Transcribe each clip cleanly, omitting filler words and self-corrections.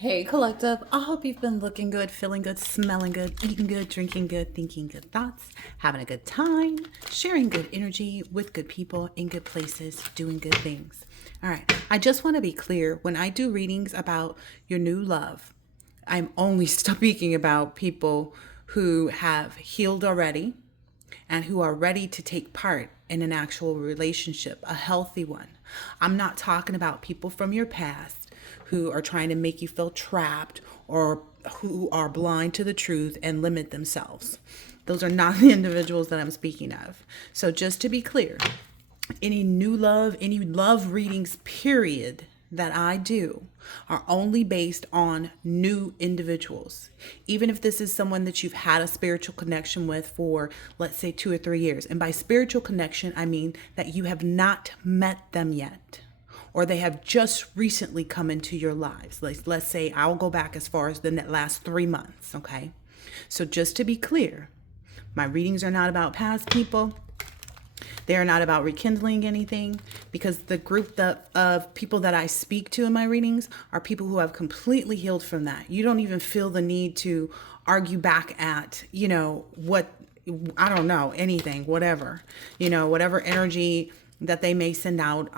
Hey, collective. I hope you've been looking good, feeling good, smelling good, eating good, drinking good, thinking good thoughts, having a good time, sharing good energy with good people in good places, doing good things. All right. I just want to be clear when I do readings about your new love, I'm only speaking about people who have healed already and who are ready to take part in an actual relationship, a healthy one. I'm not talking about people from your past who are trying to make you feel trapped or who are blind to the truth and limit themselves. Those are not the individuals that I'm speaking of. So, just to be clear, any new love, any love readings, period, that I do are only based on new individuals. Even if this is someone that you've had a spiritual connection with for, let's say, 2 or 3 years. And by spiritual connection, I mean that you have not met them yet, or they have just recently come into your lives. Let's say I'll go back as far as the last 3 months, okay? So just to be clear, my readings are not about past people. They are not about rekindling anything, because the group of people that I speak to in my readings are people who have completely healed from that. You don't even feel the need to argue back at, what, I don't know, anything, whatever, whatever energy that they may send out,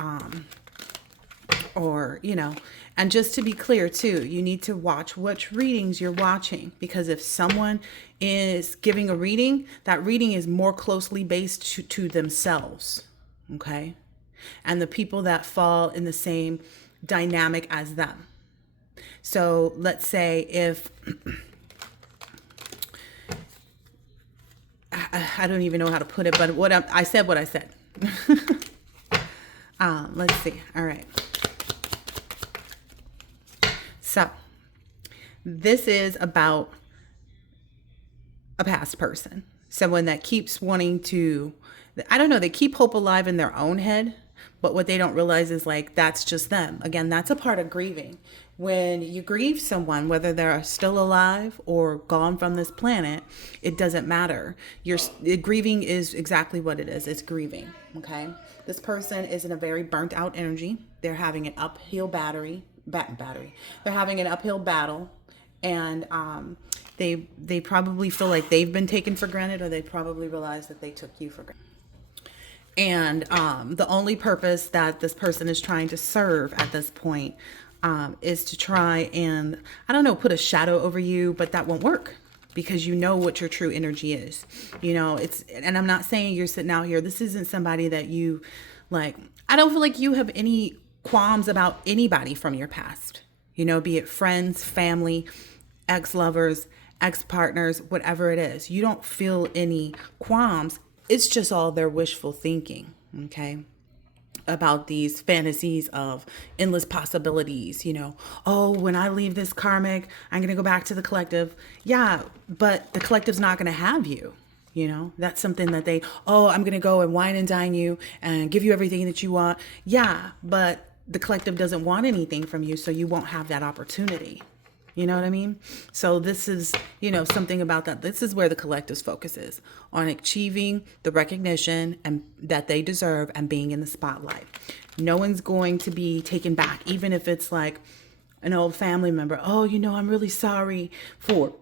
and just to be clear too, you need to watch which readings you're watching, because if someone is giving a reading, that reading is more closely based to themselves, okay? And the people that fall in the same dynamic as them. So let's say if I don't even know how to put it, but I said what I said. Let's see. All right. So, this is about a past person, someone that keeps wanting to, I don't know, they keep hope alive in their own head, but what they don't realize is like that's just them. Again, that's a part of grieving. When you grieve someone, whether they're still alive or gone from this planet, it doesn't matter. Grieving is exactly what it is. It's grieving, okay? This person is in a very burnt out energy. They're having an uphill battery. They're having an uphill battle, and they probably feel like they've been taken for granted, or they probably realize that they took you for granted. And the only purpose that this person is trying to serve at this point is to try and, I don't know, put a shadow over you, but that won't work, because you know what your true energy is. And I'm not saying you're sitting out here, this isn't somebody that you like. I don't feel like you have any qualms about anybody from your past, be it friends, family, ex-lovers, ex-partners, whatever it is. You don't feel any qualms. It's just all their wishful thinking, okay? About these fantasies of endless possibilities, oh, when I leave this karmic, I'm going to go back to the collective. Yeah, but the collective's not going to have you. That's something that I'm going to go and wine and dine you and give you everything that you want. Yeah, but the collective doesn't want anything from you, so you won't have that opportunity. You know what I mean? So this is, something about that. This is where the collective's focus is, on achieving the recognition and that they deserve and being in the spotlight. No one's going to be taken back, even if it's like an old family member. Oh, I'm really sorry for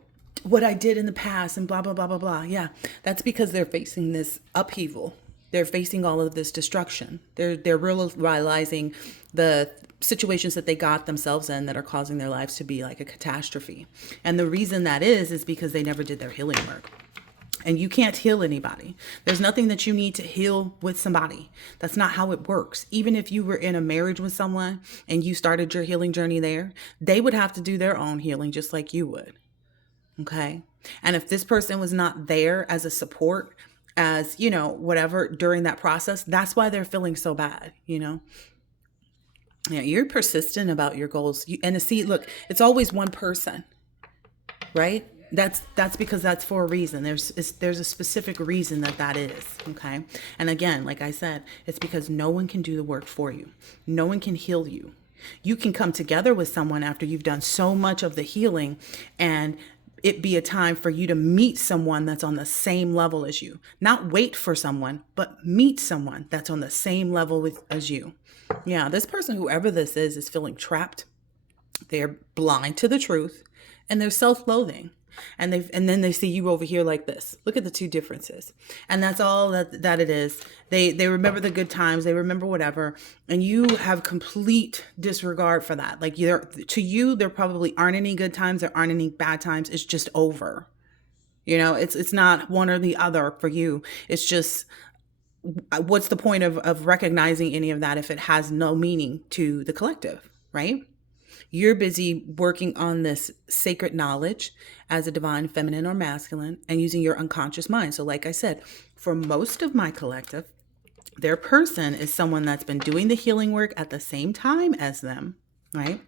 what I did in the past and blah, blah, blah, blah, blah. Yeah, that's because they're facing this upheaval. They're facing all of this destruction. They're realizing the situations that they got themselves in that are causing their lives to be like a catastrophe. And the reason that is because they never did their healing work. And you can't heal anybody. There's nothing that you need to heal with somebody. That's not how it works. Even if you were in a marriage with someone and you started your healing journey there, they would have to do their own healing just like you would. Okay? And if this person was not there as a support, as, whatever during that process, that's why they're feeling so bad, Yeah, you're persistent about your goals. And see, look, it's always one person, right? That's because that's for a reason. There's a specific reason that is, okay? And again, like I said, it's because no one can do the work for you. No one can heal you. You can come together with someone after you've done so much of the healing, and it be a time for you to meet someone that's on the same level as you. Not wait for someone, but meet someone that's on the same level as you. Yeah, this person, whoever this is feeling trapped, They're blind to the truth, and they're self-loathing. And then they see you over here like this. Look at the two differences. And that's all that it is. They remember the good times, they remember whatever, and you have complete disregard for that. Like, to you, there probably aren't any good times, there aren't any bad times. It's just over. It's not one or the other for you. It's just, what's the point of recognizing any of that if it has no meaning to the collective, right? You're busy working on this sacred knowledge as a divine feminine or masculine and using your unconscious mind. So like I said, for most of my collective, their person is someone that's been doing the healing work at the same time as them, right?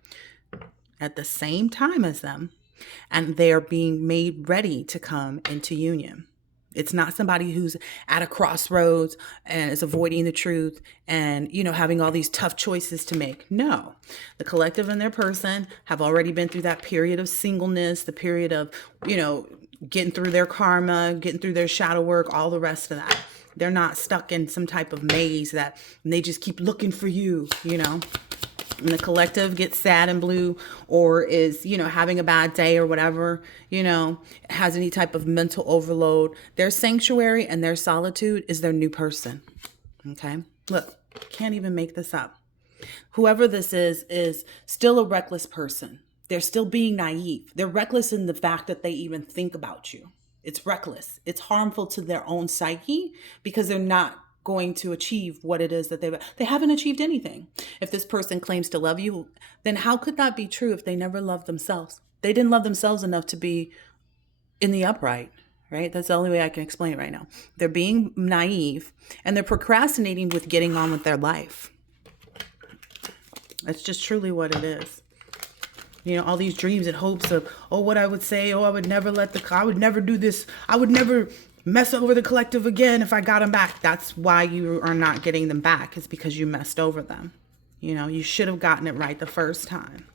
At the same time as them. And they are being made ready to come into union. It's not somebody who's at a crossroads and is avoiding the truth and, having all these tough choices to make. No, the collective and their person have already been through that period of singleness, the period of, getting through their karma, getting through their shadow work, all the rest of that. They're not stuck in some type of maze that they just keep looking for you, And the collective gets sad and blue or is, having a bad day or whatever, has any type of mental overload. Their sanctuary and their solitude is their new person. Okay. Look, can't even make this up. Whoever this is still a reckless person. They're still being naive. They're reckless in the fact that they even think about you. It's reckless. It's harmful to their own psyche because they're not going to achieve what it is that they haven't achieved anything. If this person claims to love you, then how could that be true if they never loved themselves? They didn't love themselves enough to be in the upright, right? That's the only way I can explain it right now. They're being naive and they're procrastinating with getting on with their life. That's just truly what it is. All these dreams and hopes of, what I would say, I would never I would never do this. I would never mess over the collective again if I got them back. That's why you are not getting them back. It's because you messed over them. You should have gotten it right the first time.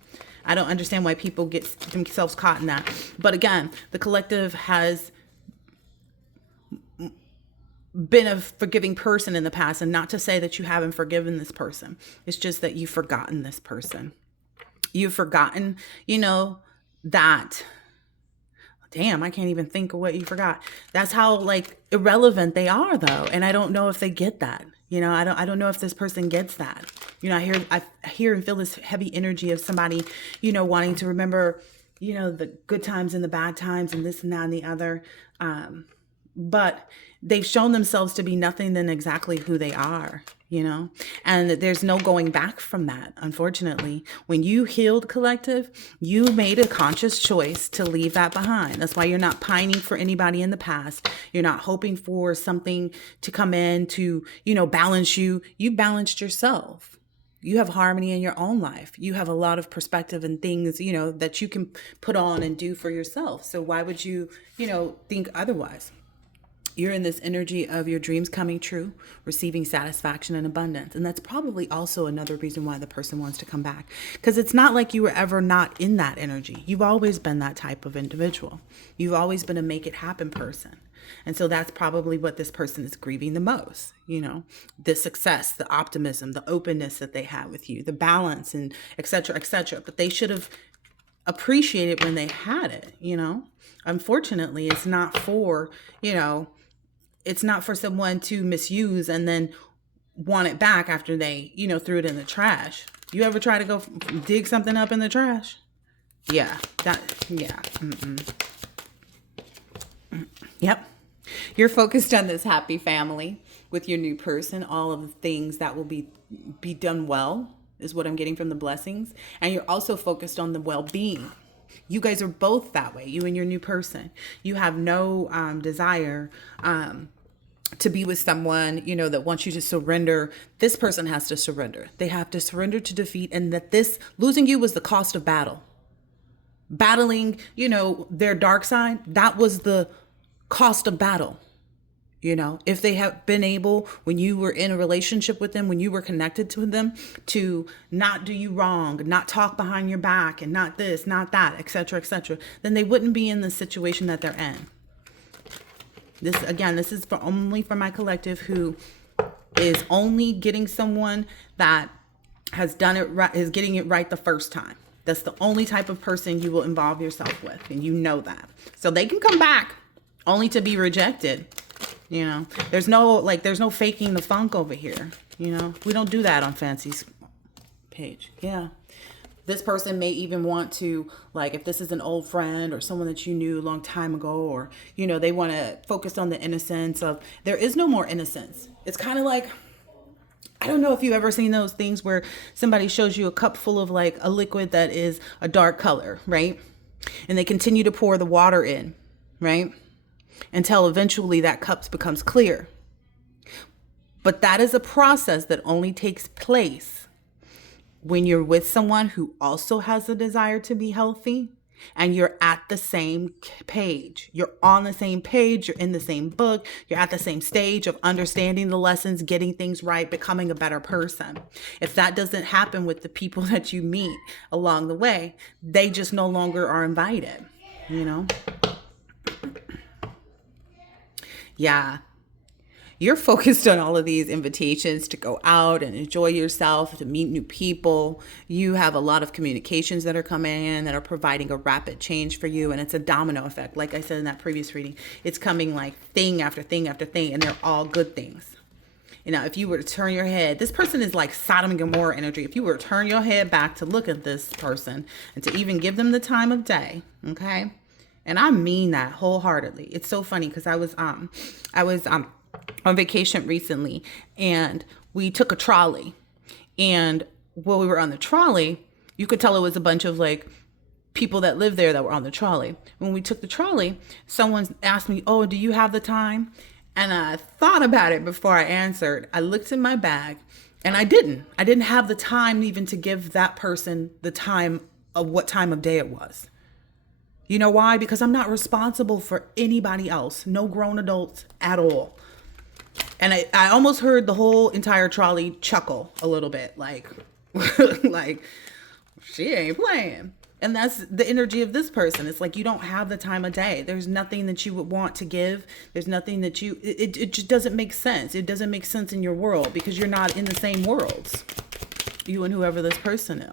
I don't understand why people get themselves caught in that. But again, the collective has been a forgiving person in the past, and not to say that you haven't forgiven this person. It's just that you've forgotten this person. You've forgotten, that. Damn, I can't even think of what you forgot. That's how irrelevant they are, though. And I don't know if they get that. I don't know if this person gets that. I hear and feel this heavy energy of somebody, wanting to remember, the good times and the bad times and this and that and the other. But they've shown themselves to be nothing than exactly who they are, and there's no going back from that. Unfortunately, when you healed collective, you made a conscious choice to leave that behind. That's why you're not pining for anybody in the past. You're not hoping for something to come in to, balance you. You balanced yourself. You have harmony in your own life. You have a lot of perspective and things, that you can put on and do for yourself. So why would you, think otherwise? You're in this energy of your dreams coming true, receiving satisfaction and abundance. And that's probably also another reason why the person wants to come back. Because it's not like you were ever not in that energy. You've always been that type of individual. You've always been a make it happen person. And so that's probably what this person is grieving the most. The success, the optimism, the openness that they had with you, the balance, and et cetera, et cetera. But they should have appreciated when they had it, Unfortunately, it's not for, it's not for someone to misuse and then want it back after they, threw it in the trash. You ever try to go dig something up in the trash? Yeah. Yep. You're focused on this happy family with your new person. All of the things that will be done well is what I'm getting from the blessings. And you're also focused on the well-being. You guys are both that way, you and your new person. You have no desire to be with someone, that wants you to surrender. This person has to surrender. They have to surrender to defeat, and that this losing you was the cost of battle. Battling, their dark side, that was the cost of battle. If they have been able, when you were in a relationship with them, when you were connected to them, to not do you wrong, not talk behind your back, and not this, not that, et cetera, then they wouldn't be in the situation that they're in. This is only for my collective who is only getting someone that has done it right, is getting it right the first time. That's the only type of person you will involve yourself with, and you know that. So they can come back only to be rejected. You know, there's no faking the funk over here. You know, we don't do that on Fancy's page. Yeah. This person may even want to, like, if this is an old friend or someone that you knew a long time ago, or, you know, they want to focus on the innocence of, there is no more innocence. It's kind of like, I don't know if you've ever seen those things where somebody shows you a cup full of like a liquid that is a dark color, right? And they continue to pour the water in, right? Until eventually that cup becomes clear. But that is a process that only takes place when you're with someone who also has a desire to be healthy, and you're at the same page. You're on the same page. You're in the same book. You're at the same stage of understanding the lessons, getting things right, becoming a better person. If that doesn't happen with the people that you meet along the way, they just no longer are invited, you know? Yeah. You're focused on all of these invitations to go out and enjoy yourself, to meet new people. You have a lot of communications that are coming in that are providing a rapid change for you. And it's a domino effect. Like I said in that previous reading, it's coming like thing after thing after thing, and they're all good things. You know, if you were to turn your head, this person is like Sodom and Gomorrah energy. If you were to turn your head back to look at this person and to even give them the time of day, okay? And I mean that wholeheartedly. It's so funny because I was on vacation recently, and we took a trolley, and while we were on the trolley, you could tell it was a bunch of like people that lived there that were on the trolley. When we took the trolley, someone asked me, "Oh, do you have the time?" And I thought about it before I answered. I looked in my bag, and I didn't have the time even to give that person the time of what time of day it was. You know why? Because I'm not responsible for anybody else, no grown adults at all. And I almost heard the whole entire trolley chuckle a little bit, like, like, she ain't playing. And that's the energy of this person. It's like, you don't have the time of day. There's nothing that you would want to give. There's nothing that it just doesn't make sense. It doesn't make sense in your world because you're not in the same worlds. You and whoever this person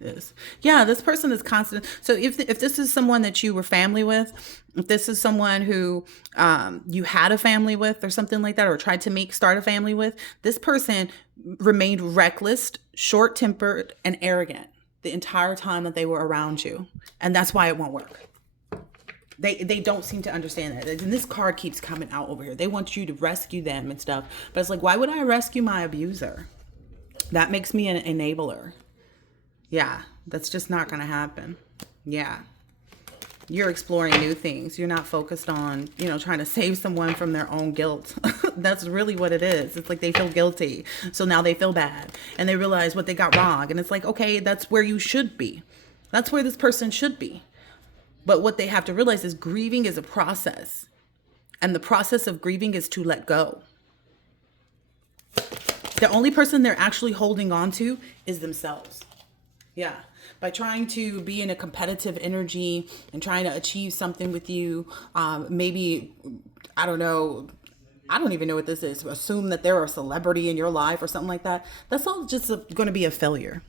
is. Yeah, this person is constant. So if this is someone that you were family with, if this is someone who you had a family with or something like that, or tried to start a family with, this person remained reckless, short-tempered, and arrogant the entire time that they were around you. And that's why it won't work. They don't seem to understand that. And this card keeps coming out over here. They want you to rescue them and stuff. But it's like, why would I rescue my abuser? That makes me an enabler. Yeah, that's just not going to happen. Yeah. You're exploring new things. You're not focused on, trying to save someone from their own guilt. That's really what it is. It's like they feel guilty. So now they feel bad and they realize what they got wrong. And it's like, okay, that's where you should be. That's where this person should be. But what they have to realize is grieving is a process. And the process of grieving is to let go. The only person they're actually holding on to is themselves. Yeah. By trying to be in a competitive energy and trying to achieve something with you, maybe, I don't know, I don't even know what this is. Assume that they're a celebrity in your life or something like that. That's all just going to be a failure.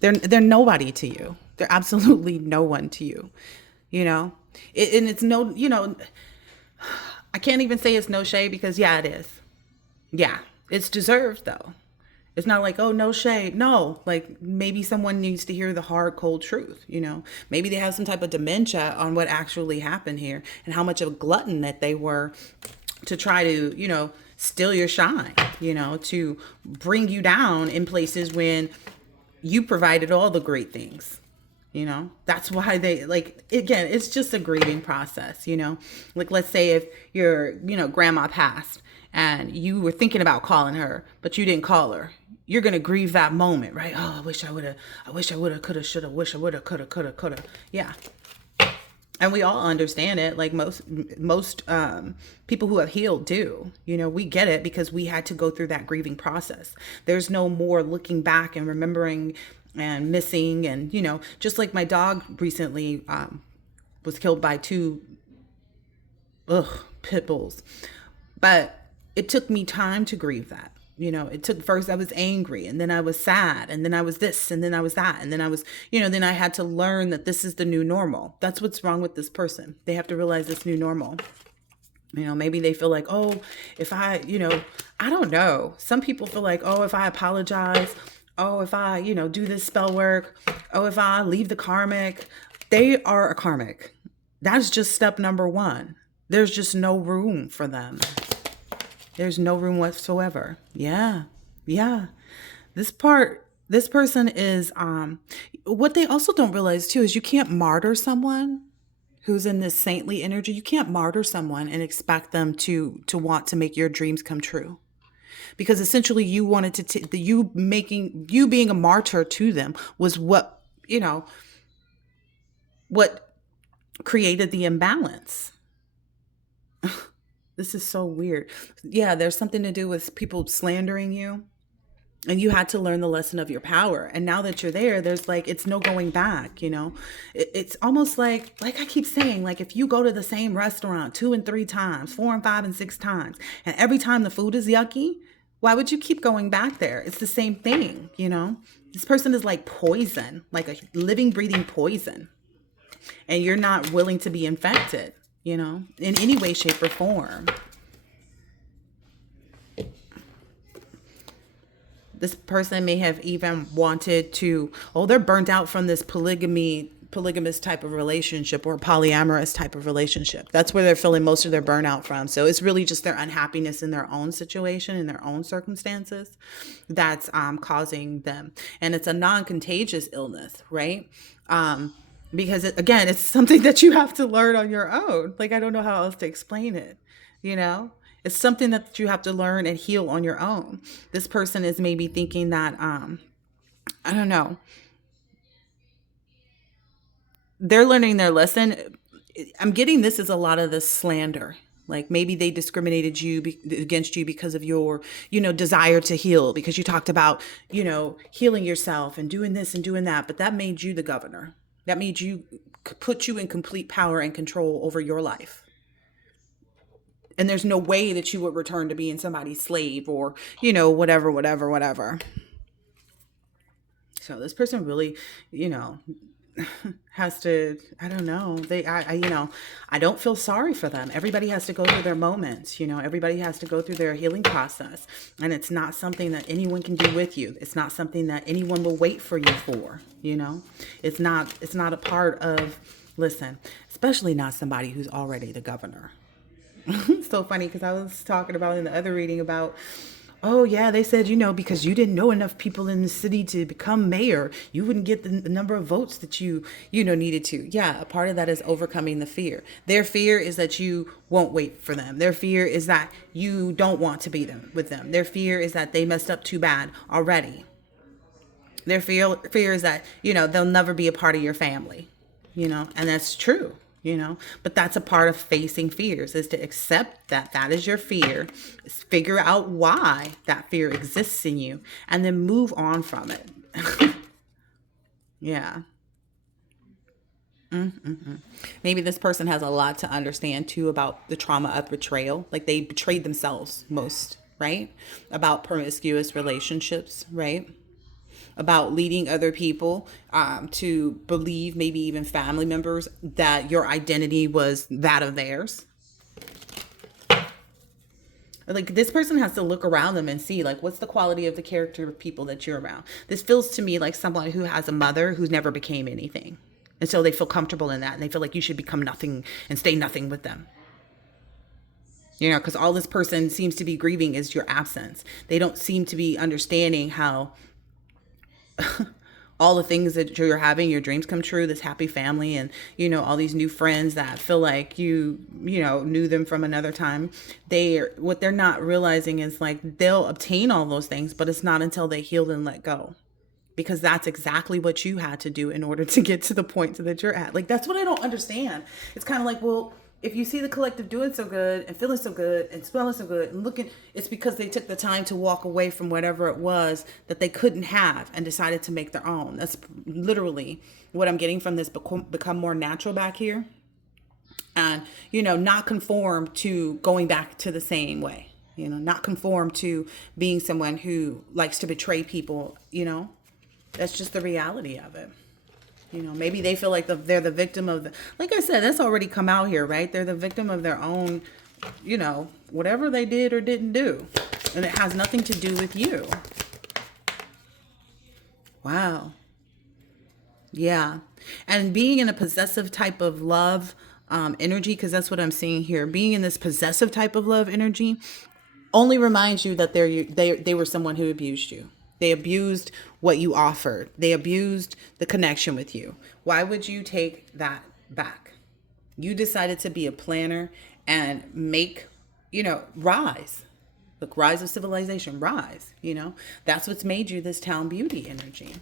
They're nobody to you. They're absolutely no one to you, and it's no, I can't even say it's no shade because yeah, it is. Yeah. It's deserved though. It's not like, oh, no shade. No, like maybe someone needs to hear the hard, cold truth. Maybe they have some type of dementia on what actually happened here and how much of a glutton that they were to try to, steal your shine, to bring you down in places when you provided all the great things. That's why they again, it's just a grieving process, like let's say if your, grandma passed and you were thinking about calling her, but you didn't call her. You're going to grieve that moment, right? Oh, I wish I would have, could have, should have, wish I would have, could have. Yeah. And we all understand it. Like most people who have healed do, we get it because we had to go through that grieving process. There's no more looking back and remembering and missing. And, just like my dog recently was killed by two pit bulls. But it took me time to grieve that. It took first I was angry, and then I was sad, and then I was this, and then I was that, and then I was, then I had to learn that this is the new normal. That's what's wrong with this person. They have to realize this new normal. Maybe they feel like, oh, if I don't know. Some people feel like, oh, if I apologize, oh, if I, do this spell work, oh, if I leave the karmic, they are a karmic. That's just step number one. There's just no room for them. There's no room whatsoever. Yeah. Yeah. This person is, what they also don't realize too is you can't martyr someone who's in this saintly energy. You can't martyr someone and expect them to want to make your dreams come true. Because essentially you wanted to, you being a martyr to them was what created the imbalance. This is so weird. Yeah, there's something to do with people slandering you. And you had to learn the lesson of your power. And now that you're there, there's like, it's no going back, It's almost like I keep saying, like if you go to the same restaurant 2 and 3 times, 4 and 5 and 6 times, and every time the food is yucky, why would you keep going back there? It's the same thing, This person is like poison, like a living, breathing poison. And you're not willing to be infected, in any way, shape, or form. This person may have even wanted to, they're burnt out from this polygamous type of relationship or polyamorous type of relationship. That's where they're feeling most of their burnout from. So it's really just their unhappiness in their own situation, in their own circumstances that's causing them. And it's a non-contagious illness, right? Because again, it's something that you have to learn on your own. Like, I don't know how else to explain it, It's something that you have to learn and heal on your own. This person is maybe thinking that, I don't know. They're learning their lesson. I'm getting this as a lot of the slander. Like maybe they discriminated against you because of your, desire to heal, because you talked about, healing yourself and doing this and doing that. But that made you the governor. That made you, put you in complete power and control over your life. And there's no way that you would return to being somebody's slave or, whatever. So this person really, has to, I don't know. I don't feel sorry for them. Everybody has to go through their moments, everybody has to go through their healing process. And it's not something that anyone can do with you. It's not something that anyone will wait for you for, It's not a part of, listen, especially not somebody who's already the governor. It's so funny because I was talking about in the other reading about, oh yeah, they said, because you didn't know enough people in the city to become mayor, you wouldn't get the number of votes that you needed to. Yeah, a part of that is overcoming the fear. Their fear is that you won't wait for them. Their fear is that you don't want to be with them. Their fear is that they messed up too bad already. Their fear is that, they'll never be a part of your family, and that's true. But that's a part of facing fears, is to accept that is your fear, figure out why that fear exists in you, and then move on from it. Yeah. Maybe this person has a lot to understand too about the trauma of betrayal. Like they betrayed themselves most, right? About promiscuous relationships, right? About leading other people to believe, maybe even family members, that your identity was that of theirs. Like this person has to look around them and see, like, what's the quality of the character of people that you're around. This feels to me like someone who has a mother who's never became anything. And so they feel comfortable in that. And they feel like you should become nothing and stay nothing with them. Because all this person seems to be grieving is your absence. They don't seem to be understanding how all the things that you're having, your dreams come true, this happy family, and all these new friends that feel like you knew them from another time. What they're not realizing is like they'll obtain all those things, but it's not until they heal and let go, because that's exactly what you had to do in order to get to the point that you're at. Like that's what I don't understand. It's kind of like, well, if you see the collective doing so good and feeling so good and smelling so good and looking, it's because they took the time to walk away from whatever it was that they couldn't have and decided to make their own. That's literally what I'm getting from this become more natural back here. And, not conform to going back to the same way. not conform to being someone who likes to betray people, That's just the reality of it. Maybe they feel like they're the victim of like I said, that's already come out here, right? They're the victim of their own, whatever they did or didn't do. And it has nothing to do with you. Wow. Yeah. And being in a possessive type of love energy, because that's what I'm seeing here, being in this possessive type of love energy only reminds you that they were someone who abused you. They abused what you offered. They abused the connection with you. Why would you take that back? You decided to be a planner and make, rise. Look, rise of civilization, rise, That's what's made you this town beauty energy,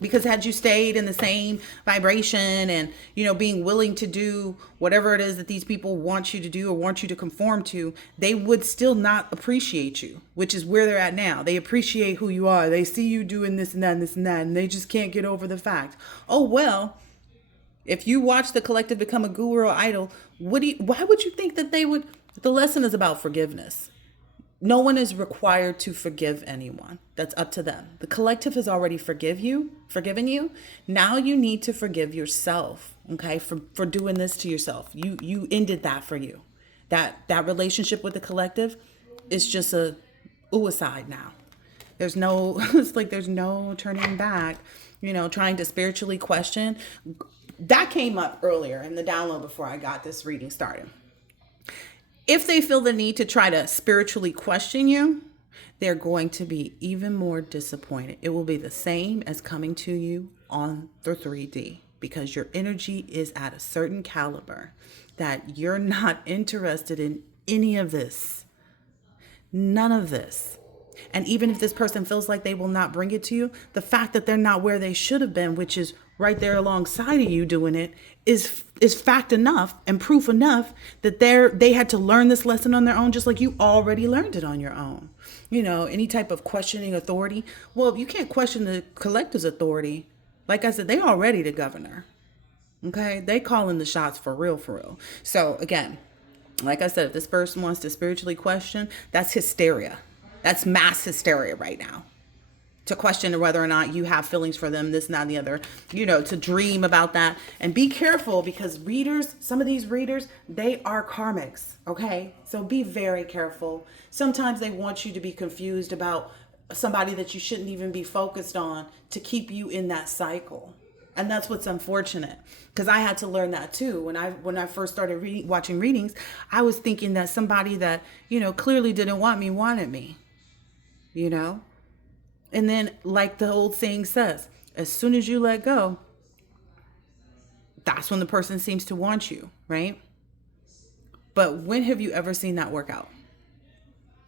Because had you stayed in the same vibration and, being willing to do whatever it is that these people want you to do or want you to conform to, they would still not appreciate you, which is where they're at now. They appreciate who you are. They see you doing this and that and this and that, and they just can't get over the fact. Oh, well, if you watch the collective become a guru or idol, why would you think that they would? The lesson is about forgiveness. No one is required to forgive anyone. That's up to them. The collective has already forgiven you. Now you need to forgive yourself, okay, for doing this to yourself. You ended that for you. That relationship with the collective is just a suicide now. There's no turning back, trying to spiritually question. That came up earlier in the download before I got this reading started. If they feel the need to try to spiritually question you, they're going to be even more disappointed. It will be the same as coming to you on the 3D because your energy is at a certain caliber that you're not interested in any of this. None of this. And even if this person feels like they will not bring it to you, the fact that they're not where they should have been, which is right there alongside of you doing it, is fact enough and proof enough that they had to learn this lesson on their own, just like you already learned it on your own. Any type of questioning authority. Well, you can't question the collective's authority. Like I said, they already the governor. Okay? They calling the shots for real, for real. So again, like I said, if this person wants to spiritually question, that's hysteria. That's mass hysteria right now. To question whether or not you have feelings for them, this, and that, and the other, to dream about that. And be careful because some of these readers, they are karmics, okay? So be very careful. Sometimes they want you to be confused about somebody that you shouldn't even be focused on to keep you in that cycle. And that's what's unfortunate because I had to learn that too. When I first started watching readings, I was thinking that somebody that, clearly didn't want me wanted me, And then, like the old saying says, as soon as you let go, that's when the person seems to want you, right? But when have you ever seen that work out?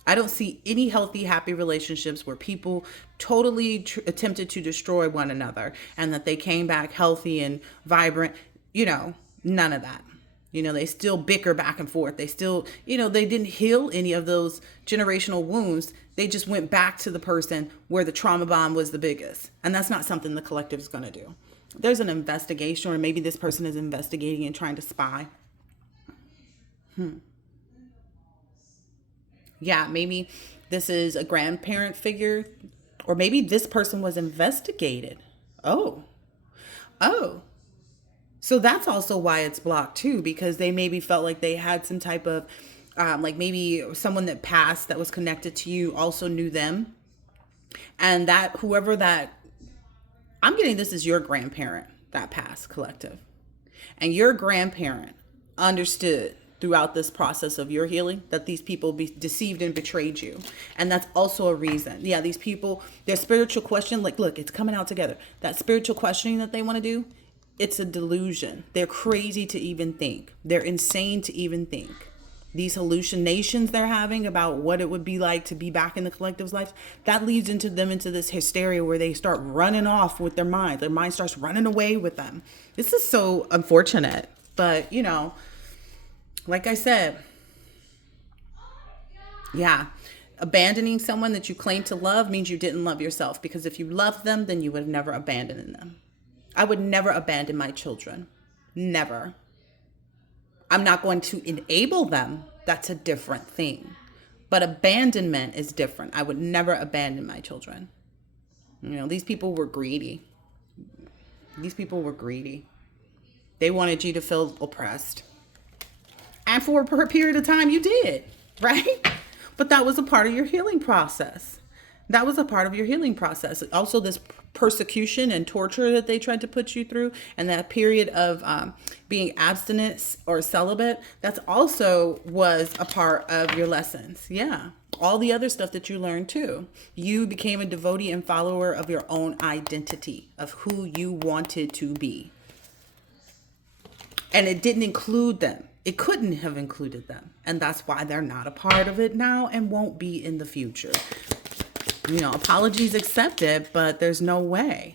I don't see any healthy, happy relationships where people totally attempted to destroy one another and that they came back healthy and vibrant. None of that. They still bicker back and forth. They still, they didn't heal any of those generational wounds. They just went back to the person where the trauma bond was the biggest. And that's not something the collective is going to do. There's an investigation, or maybe this person is investigating and trying to spy. Yeah, maybe this is a grandparent figure, or maybe this person was investigated. Oh. So that's also why it's blocked too, because they maybe felt like they had some type of, like maybe someone that passed that was connected to you also knew them. And that whoever that, I'm getting this is your grandparent that passed, collective. And your grandparent understood throughout this process of your healing that these people deceived and betrayed you. And that's also a reason. Yeah, these people, their spiritual question, like, look, it's coming out together. That spiritual questioning that they want to do, it's a delusion. They're crazy to even think. They're insane to even think. These hallucinations they're having about what it would be like to be back in the collective's life, that leads into this hysteria where they start running off with their mind. Their mind starts running away with them. This is so unfortunate. But, like I said, yeah, abandoning someone that you claim to love means you didn't love yourself. Because if you loved them, then you would have never abandoned them. I would never abandon my children. Never. I'm not going to enable them That's a different thing. But abandonment is different. I would never abandon my children. These people were greedy. These people were greedy. They wanted you to feel oppressed. And for a period of time, you did, right? But that was a part of your healing process. That was a part of your healing process. Also, this persecution and torture that they tried to put you through, and that period of being abstinent or celibate, that's also was a part of your lessons. Yeah. All the other stuff that you learned too. You became a devotee and follower of your own identity, of who you wanted to be. And it didn't include them. It couldn't have included them. And that's why they're not a part of it now and won't be in the future. Apologies accepted, but there's no way,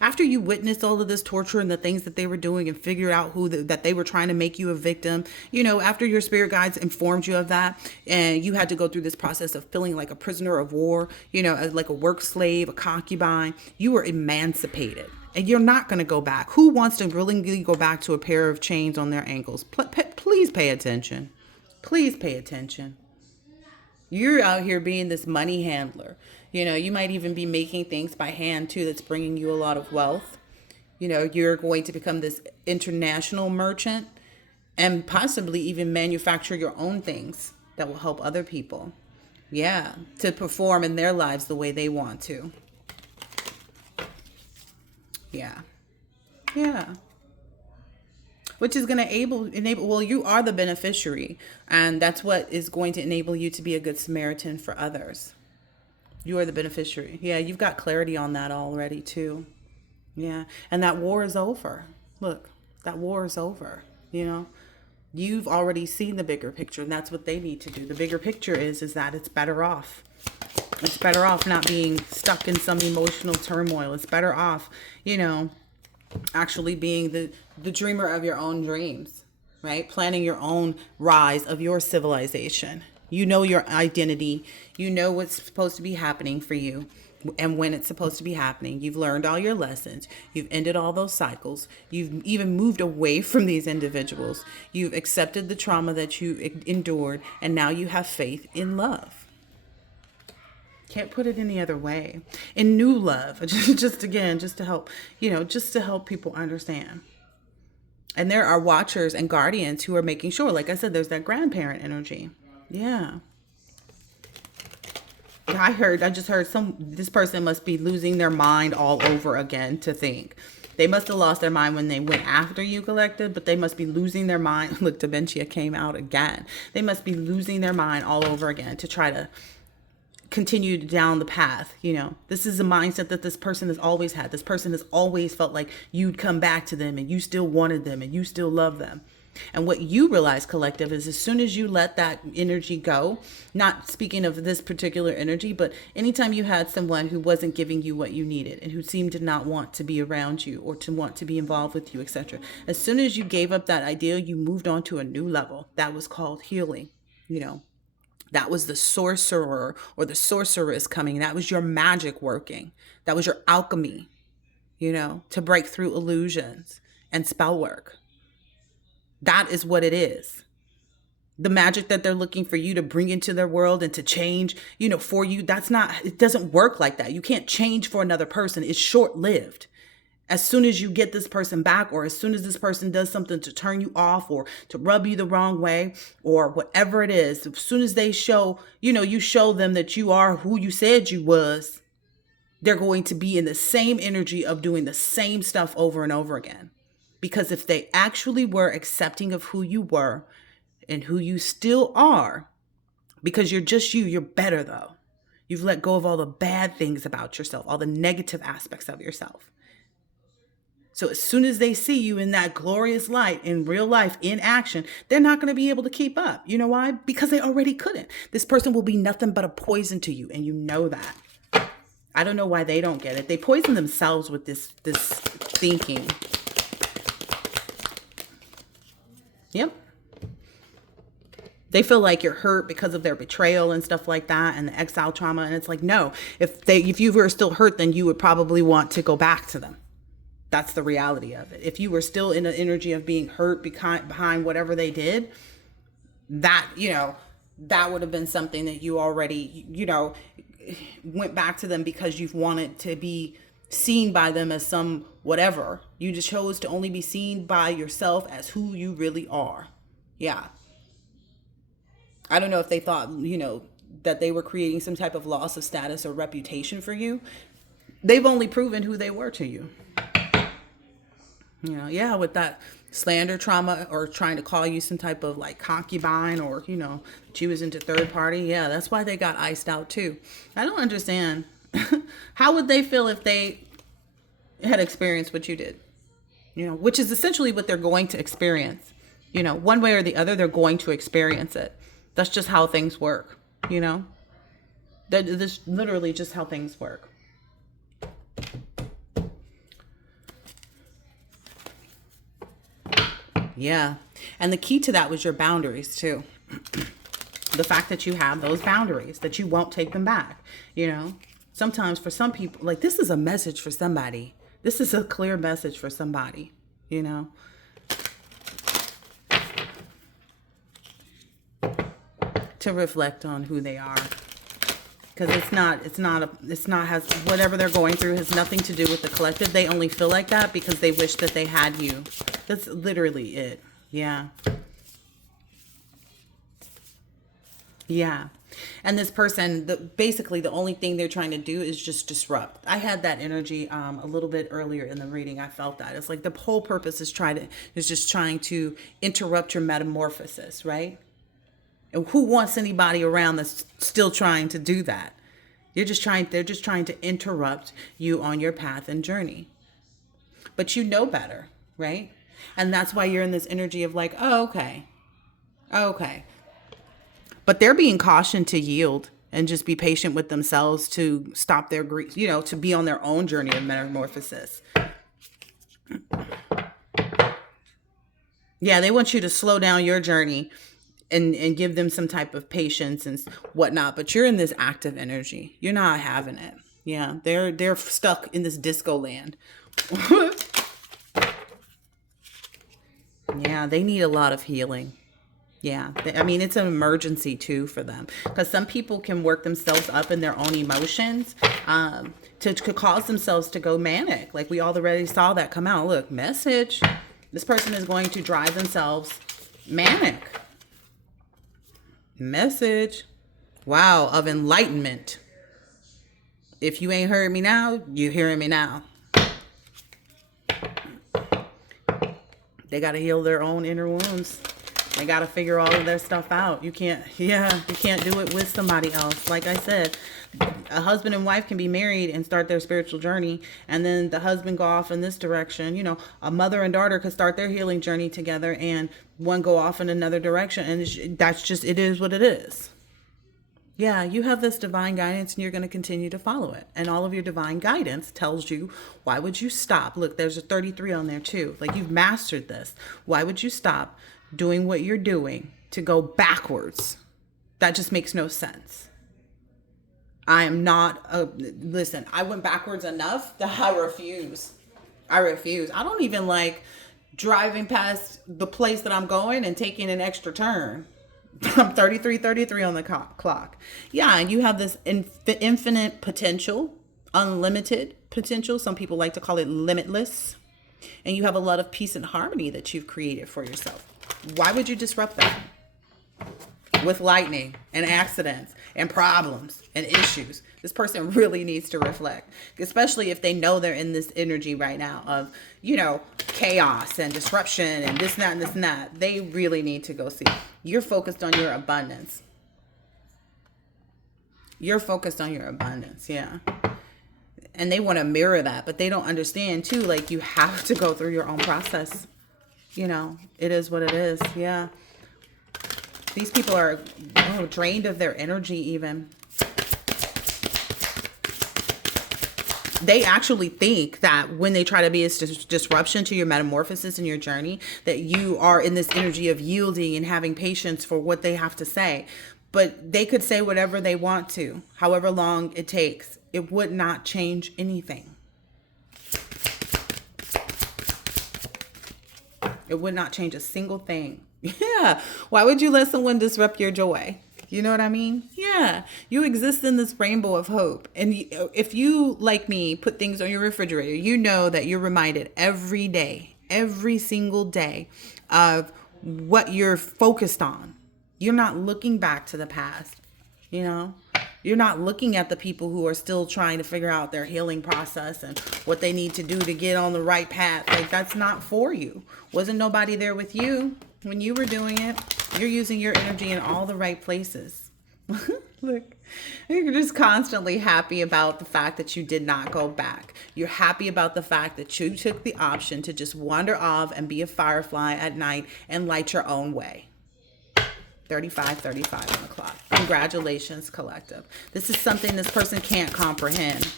after you witnessed all of this torture and the things that they were doing and figured out that they were trying to make you a victim, after your spirit guides informed you of that, and you had to go through this process of feeling like a prisoner of war, like a work slave, a concubine, you were emancipated. And you're not going to go back. Who wants to willingly go back to a pair of chains on their ankles? Please pay attention. Please pay attention. You're out here being this money handler. You might even be making things by hand too that's bringing you a lot of wealth. You're going to become this international merchant and possibly even manufacture your own things that will help other people. Yeah, to perform in their lives the way they want to. Yeah. Which is going to enable, you are the beneficiary, and that's what is going to enable you to be a good Samaritan for others. You are the beneficiary. Yeah, you've got clarity on that already too. Yeah, and that war is over. Look, that war is over, You've already seen the bigger picture, and that's what they need to do. The bigger picture is that it's better off. It's better off not being stuck in some emotional turmoil. It's better off, actually being the dreamer of your own dreams, right? Planning your own rise of your civilization. You know your identity. You know what's supposed to be happening for you and when it's supposed to be happening. You've learned all your lessons. You've ended all those cycles. You've even moved away from these individuals. You've accepted the trauma that you endured, and now you have faith in love. Can't put it any other way. In new love, just to help, just to help people understand. And there are watchers and guardians who are making sure, like I said, there's that grandparent energy. Yeah. I just heard this person must be losing their mind all over again to think. They must have lost their mind when they went after you, collective, but they must be losing their mind. Look, dementia came out again. They must be losing their mind all over again to try to continue down the path. This is a mindset that this person has always had. This person has always felt like you'd come back to them and you still wanted them and you still love them. And what you realize, collective, is as soon as you let that energy go, not speaking of this particular energy, but anytime you had someone who wasn't giving you what you needed and who seemed to not want to be around you or to want to be involved with you, etc. As soon as you gave up that ideal, you moved on to a new level. That was called healing. That was the sorcerer or the sorceress coming. That was your magic working. That was your alchemy, to break through illusions and spell work. That is what it is. The magic that they're looking for you to bring into their world and to change, for you, it doesn't work like that. You can't change for another person. It's short-lived. As soon as you get this person back, or as soon as this person does something to turn you off or to rub you the wrong way or whatever it is, as soon as they show, you show them that you are who you said you was, they're going to be in the same energy of doing the same stuff over and over again. Because if they actually were accepting of who you were and who you still are, because you're just you're better though. You've let go of all the bad things about yourself, all the negative aspects of yourself. So as soon as they see you in that glorious light, in real life, in action, they're not going to be able to keep up. You know why? Because they already couldn't. This person will be nothing but a poison to you, and you know that. I don't know why they don't get it. They poison themselves with this thinking. Yep. They feel like you're hurt because of their betrayal and stuff like that and the exile trauma. And it's like, no, if you were still hurt, then you would probably want to go back to them. That's the reality of it. If you were still in the energy of being hurt behind whatever they did, that, that would have been something that you already, went back to them because you've wanted to be seen by them as some whatever. You just chose to only be seen by yourself as who you really are. Yeah. I don't know if they thought, that they were creating some type of loss of status or reputation for you. They've only proven who they were to you. Yeah, with that slander trauma or trying to call you some type of like concubine or, she was into third party. Yeah, that's why they got iced out too. I don't understand. How would they feel if they had experienced what you did? Which is essentially what they're going to experience. One way or the other, they're going to experience it. That's just how things work, That is literally just how things work. Yeah. And the key to that was your boundaries too. The fact that you have those boundaries, that you won't take them back. Sometimes for some people, like this is a message for somebody. This is a clear message for somebody, to reflect on who they are. Because has whatever they're going through has nothing to do with the collective. They only feel like that because they wish that they had you. That's literally it. Yeah. Yeah. And this person, basically the only thing they're trying to do is just disrupt. I had that energy a little bit earlier in the reading. I felt that. It's like the whole purpose is just trying to interrupt your metamorphosis, right? And who wants anybody around that's still trying to do that? They're just trying to interrupt you on your path and journey. But you know better, right? And that's why you're in this energy of like, oh, okay. Okay. But they're being cautioned to yield and just be patient with themselves to stop their grief, to be on their own journey of metamorphosis. Yeah, they want you to slow down your journey and give them some type of patience and whatnot. But you're in this active energy. You're not having it. Yeah, they're stuck in this disco land. Yeah, they need a lot of healing. Yeah, I mean, it's an emergency too for them because some people can work themselves up in their own emotions to cause themselves to go manic. Like we already saw that come out. Look, message. This person is going to drive themselves manic. Message. Wow, of enlightenment. If you ain't heard me now, you hearing me now. They got to heal their own inner wounds. They got to figure all of their stuff out. You can't do it with somebody else. Like I said, a husband and wife can be married and start their spiritual journey. And then the husband go off in this direction. A mother and daughter could start their healing journey together and one go off in another direction. And that's just, it is what it is. Yeah, you have this divine guidance and you're going to continue to follow it. And all of your divine guidance tells you, why would you stop? Look, there's a 33 on there too. Like you've mastered this. Why would you stop doing what you're doing to go backwards? That just makes no sense. I am not listen, I went backwards enough that I refuse. I don't even like driving past the place that I'm going and taking an extra turn. I'm 33 on the clock. Yeah, and you have this infinite potential, unlimited potential. Some people like to call it limitless. And you have a lot of peace and harmony that you've created for yourself. Why would you disrupt that? With lightning and accidents and problems and issues. This person really needs to reflect, especially if they know they're in this energy right now of, chaos and disruption and this and that and this and that. They really need to go see. You're focused on your abundance. You're focused on your abundance. Yeah. And they want to mirror that, but they don't understand too. Like you have to go through your own process. It is what it is. Yeah. These people are drained of their energy even. They actually think that when they try to be a disruption to your metamorphosis and your journey, that you are in this energy of yielding and having patience for what they have to say. But they could say whatever they want to, however long it takes. It would not change anything. It would not change a single thing. Yeah. Why would you let someone disrupt your joy? You know what I mean? Yeah. You exist in this rainbow of hope. And if you, like me, put things on your refrigerator, you know that you're reminded every day, every single day, of what you're focused on. You're not looking back to the past, you know? You're not looking at the people who are still trying to figure out their healing process and what they need to do to get on the right path. Like, that's not for you. Wasn't nobody there with you when you were doing it? You're using your energy in all the right places. Look, you're just constantly happy about the fact that you did not go back. You're happy about the fact that you took the option to just wander off and be a firefly at night and light your own way. 35 on the clock. Congratulations, collective. This is something this person can't comprehend.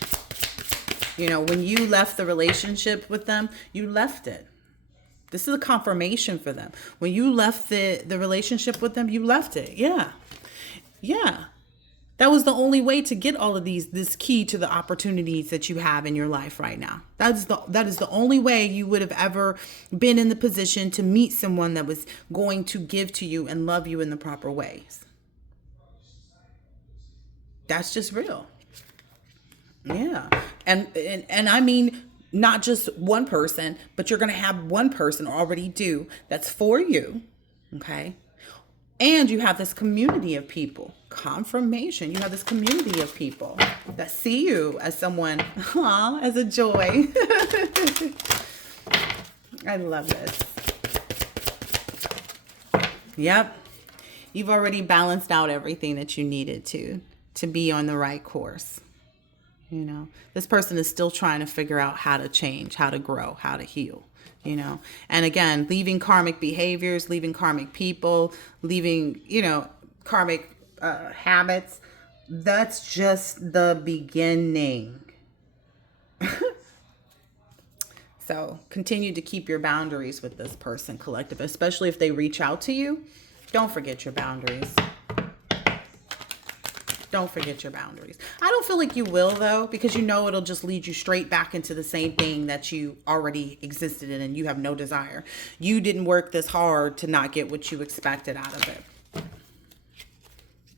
You know, when you left the relationship with them, you left it. This is a confirmation for them. When you left the relationship with them, you left it. Yeah. Yeah. That was the only way to get all of this key to the opportunities that you have in your life right now. That is the only way you would have ever been in the position to meet someone that was going to give to you and love you in the proper ways. That's just real. Yeah. And I mean, not just one person, but you're going to have one person already do that's for you. Okay. And you have this community of people. Confirmation. You have this community of people that see you as someone, as a joy. I love this. Yep. You've already balanced out everything that you needed to be on the right course. You know, this person is still trying to figure out how to change, how to grow, how to heal. You know, and again, leaving karmic behaviors, leaving karmic people, leaving, karmic habits. That's just the beginning. So continue to keep your boundaries with this person, collective, especially if they reach out to you. Don't forget your boundaries. Don't forget your boundaries. I don't feel like you will, though, because it'll just lead you straight back into the same thing that you already existed in and you have no desire. You didn't work this hard to not get what you expected out of it.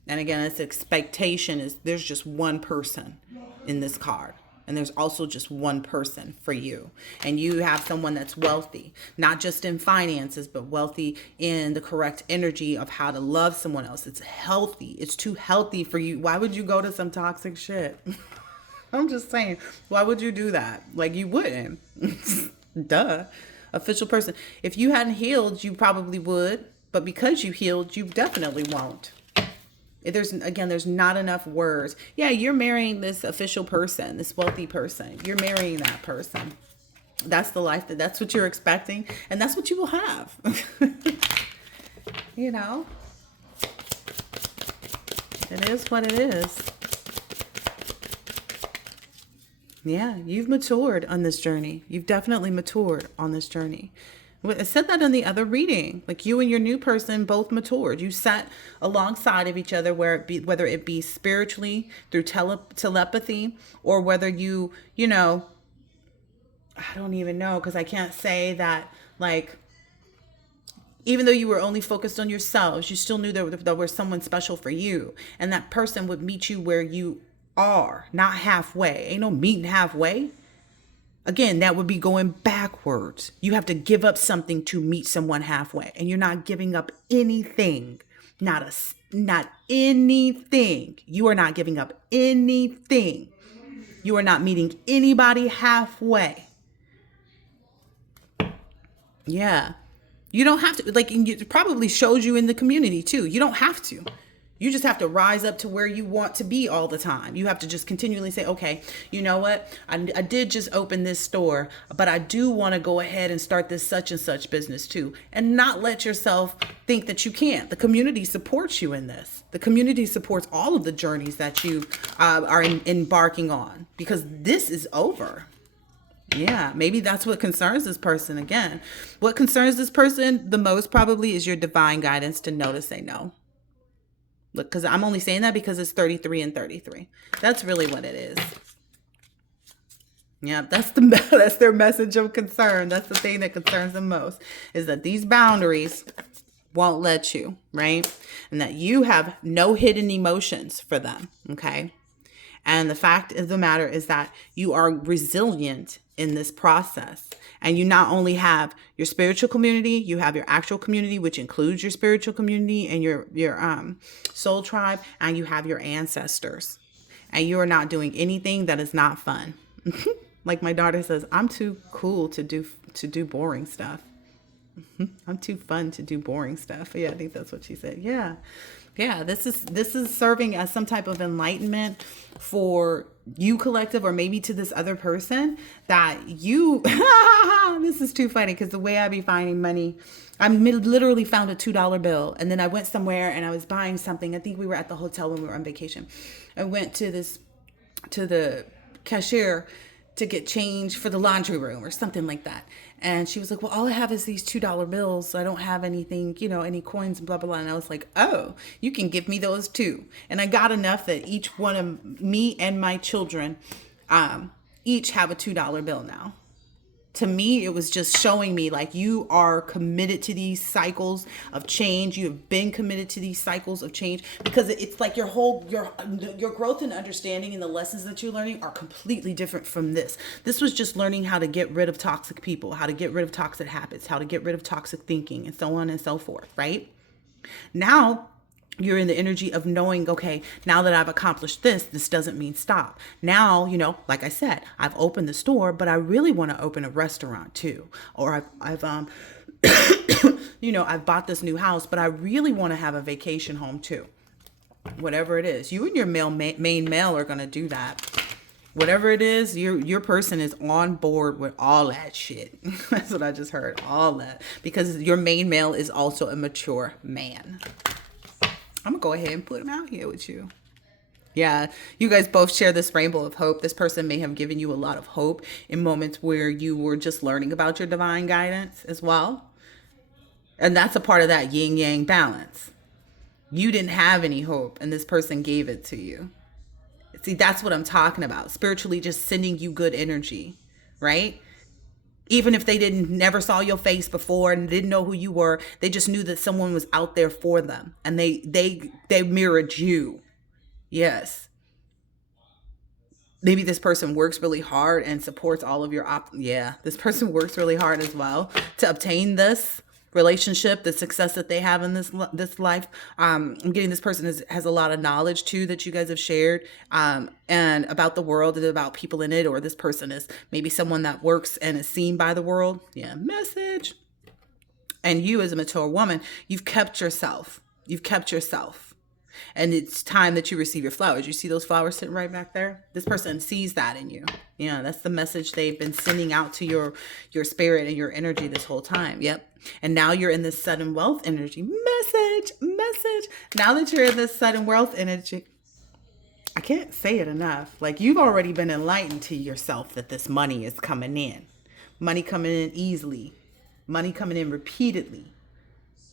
And again, this expectation is there's just one person in this card. And there's also just one person for you. And you have someone that's wealthy, not just in finances, but wealthy in the correct energy of how to love someone else. It's healthy. It's too healthy for you. Why would you go to some toxic shit? I'm just saying, why would you do that? Like, you wouldn't. Duh. Official person. If you hadn't healed, you probably would. But because you healed, you definitely won't. There's not enough words. Yeah, you're marrying this official person, this wealthy person. You're marrying that person. That's the life that's what you're expecting, and that's what you will have. You know, it is what it is. Yeah, you've matured on this journey. You've definitely matured on this journey. I said that in the other reading. Like, you and your new person both matured. You sat alongside of each other, whether it be spiritually through telepathy, or whether I don't even know, because I can't say that, like, even though you were only focused on yourselves, you still knew there was someone special for you. And that person would meet you where you are, not halfway. Ain't no meeting halfway. Again, that would be going backwards. You have to give up something to meet someone halfway. And you're not giving up anything. Not anything. You are not giving up anything. You are not meeting anybody halfway. Yeah. You don't have to, like, it probably shows you in the community too. You don't have to. You just have to rise up to where you want to be all the time. You have to just continually say, okay, you know what? I did just open this store, but I do want to go ahead and start this such and such business too. And not let yourself think that you can't. The community supports you in this. The community supports all of the journeys that you are embarking on, because this is over. Yeah, maybe that's what concerns this person. Again, what concerns this person the most probably is your divine guidance to know to say no. Look, because I'm only saying that because it's 33 and 33. That's really what it is. Yeah, that's their message of concern. That's the thing that concerns them most, is that these boundaries won't let you, right? And that you have no hidden emotions for them, okay? And the fact of the matter is that you are resilient in this process. And you not only have your spiritual community, you have your actual community, which includes your spiritual community and your soul tribe, and you have your ancestors. And you are not doing anything that is not fun. Like my daughter says, I'm too cool to do boring stuff. I'm too fun to do boring stuff. Yeah, I think that's what she said. Yeah. Yeah, this is serving as some type of enlightenment for you collective, or maybe to this other person that you this is too funny, because the way I be finding money, I literally found a $2 bill, and then I went somewhere and I was buying something. I think we were at the hotel when we were on vacation. I went to the cashier to get change for the laundry room or something like that. And she was like, well, all I have is these $2 bills. So I don't have anything, any coins, blah, blah, blah. And I was like, oh, you can give me those too. And I got enough that each one of me and my children each have a $2 bill now. To me, it was just showing me like you are committed to these cycles of change. You have been committed to these cycles of change, because it's like your growth and understanding and the lessons that you're learning are completely different from this. This was just learning how to get rid of toxic people, how to get rid of toxic habits, how to get rid of toxic thinking, and so on and so forth, right? Now, you're in the energy of knowing, okay, now that I've accomplished this doesn't mean stop. Now, like I said, I've opened the store, but I really want to open a restaurant too. Or I've I've bought this new house, but I really want to have a vacation home too. Whatever it is, you and your main male are going to do that. Whatever it is, your person is on board with all that shit. That's what I just heard, all that. Because your main male is also a mature man. I'm going to go ahead and put him out here with you. Yeah, you guys both share this rainbow of hope. This person may have given you a lot of hope in moments where you were just learning about your divine guidance as well. And that's a part of that yin yang balance. You didn't have any hope, and this person gave it to you. See, that's what I'm talking about. Spiritually just sending you good energy, right? Even if they never saw your face before and didn't know who you were, they just knew that someone was out there for them, and they mirrored you. Yes. Maybe this person works really hard and supports all of your this person works really hard as well to obtain this relationship, the success that they have in this life. I'm getting this person has a lot of knowledge too that you guys have shared, and about the world and about people in it. Or this person is maybe someone that works and is seen by the world. Yeah, message. And you, as a mature woman, you've kept yourself. And it's time that you receive your flowers. You see those flowers sitting right back there? This person sees that in you. Yeah, that's the message they've been sending out to your spirit and your energy this whole time. Yep. And now you're in this sudden wealth energy. Message. Now that you're in this sudden wealth energy, I can't say it enough. Like, you've already been enlightened to yourself that this money is coming in. Money coming in easily. Money coming in repeatedly.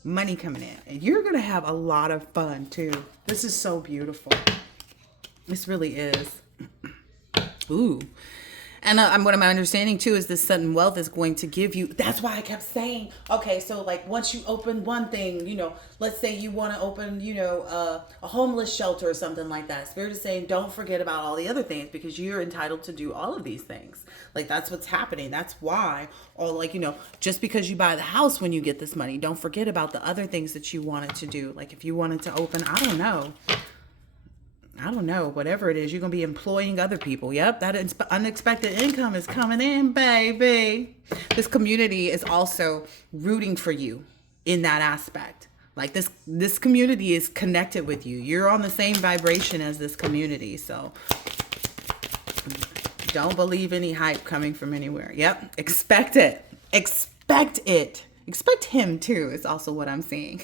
Money coming in. And you're going to have a lot of fun too. This is so beautiful. This really is. Ooh. And what I'm understanding too is this sudden wealth is going to give you, that's why I kept saying, okay, so like once you open one thing, let's say you want to open, a homeless shelter or something like that. Spirit is saying, don't forget about all the other things, because you're entitled to do all of these things. Like, that's what's happening. That's why, or like, just because you buy the house when you get this money, don't forget about the other things that you wanted to do. Like, if you wanted to open, I don't know, whatever it is, you're going to be employing other people. Yep, that unexpected income is coming in, baby. This community is also rooting for you in that aspect. Like, this community is connected with you. You're on the same vibration as this community. So don't believe any hype coming from anywhere. Yep, expect it. Expect him too is also what I'm seeing.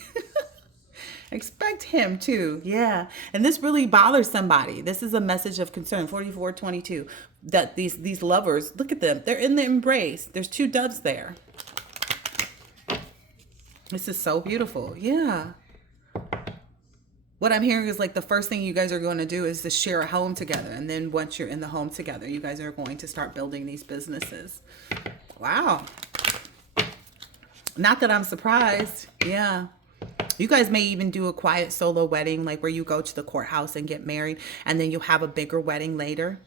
Expect him too. Yeah. And this really bothers somebody. This is a message of concern. 4422. That these lovers, look at them. They're in the embrace. There's two doves there. This is so beautiful. Yeah. What I'm hearing is like the first thing you guys are going to do is to share a home together. And then once you're in the home together, you guys are going to start building these businesses. Wow. Not that I'm surprised. Yeah. You guys may even do a quiet solo wedding, like where you go to the courthouse and get married, and then you'll have a bigger wedding later.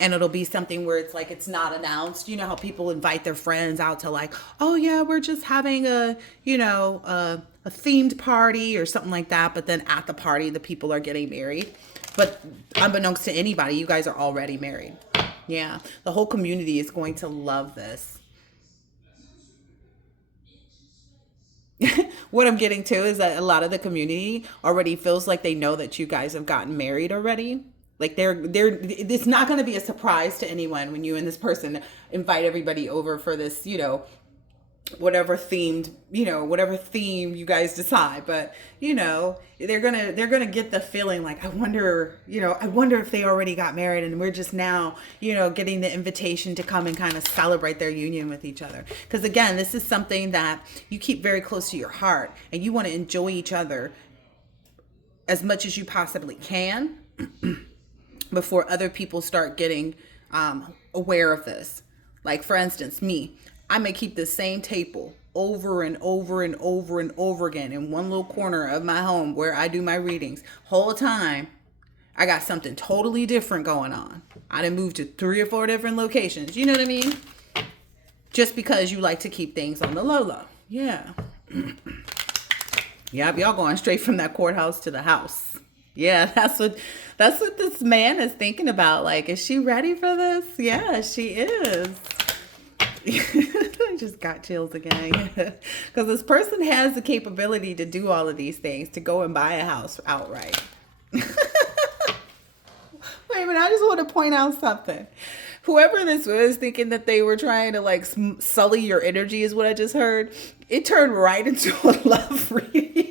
And it'll be something where it's like it's not announced. You know how people invite their friends out to, like, oh yeah, we're just having a, a themed party or something like that. But then at the party, the people are getting married. But unbeknownst to anybody, you guys are already married. Yeah, the whole community is going to love this. What I'm getting to is that a lot of the community already feels like they know that you guys have gotten married already. Like it's not going to be a surprise to anyone when you and this person invite everybody over for this, whatever theme you guys decide. But they're gonna get the feeling like, I wonder if they already got married and we're just now, getting the invitation to come and kind of celebrate their union with each other. Because again, this is something that you keep very close to your heart, and you want to enjoy each other as much as you possibly can before other people start getting aware of this. Like, for instance, me, I may keep the same table over and over and over and over again in one little corner of my home where I do my readings. Whole time, I got something totally different going on. I done moved to 3 or 4 different locations. You know what I mean? Just because you like to keep things on the low low. Yeah. Yep, y'all going straight from that courthouse to the house. Yeah, that's what this man is thinking about. Like, is she ready for this? Yeah, she is. I just got chills again. Because this person has the capability to do all of these things, to go and buy a house outright. Wait a minute, I just want to point out something. Whoever this was thinking that they were trying to like sully your energy is what I just heard. It turned right into a love reading.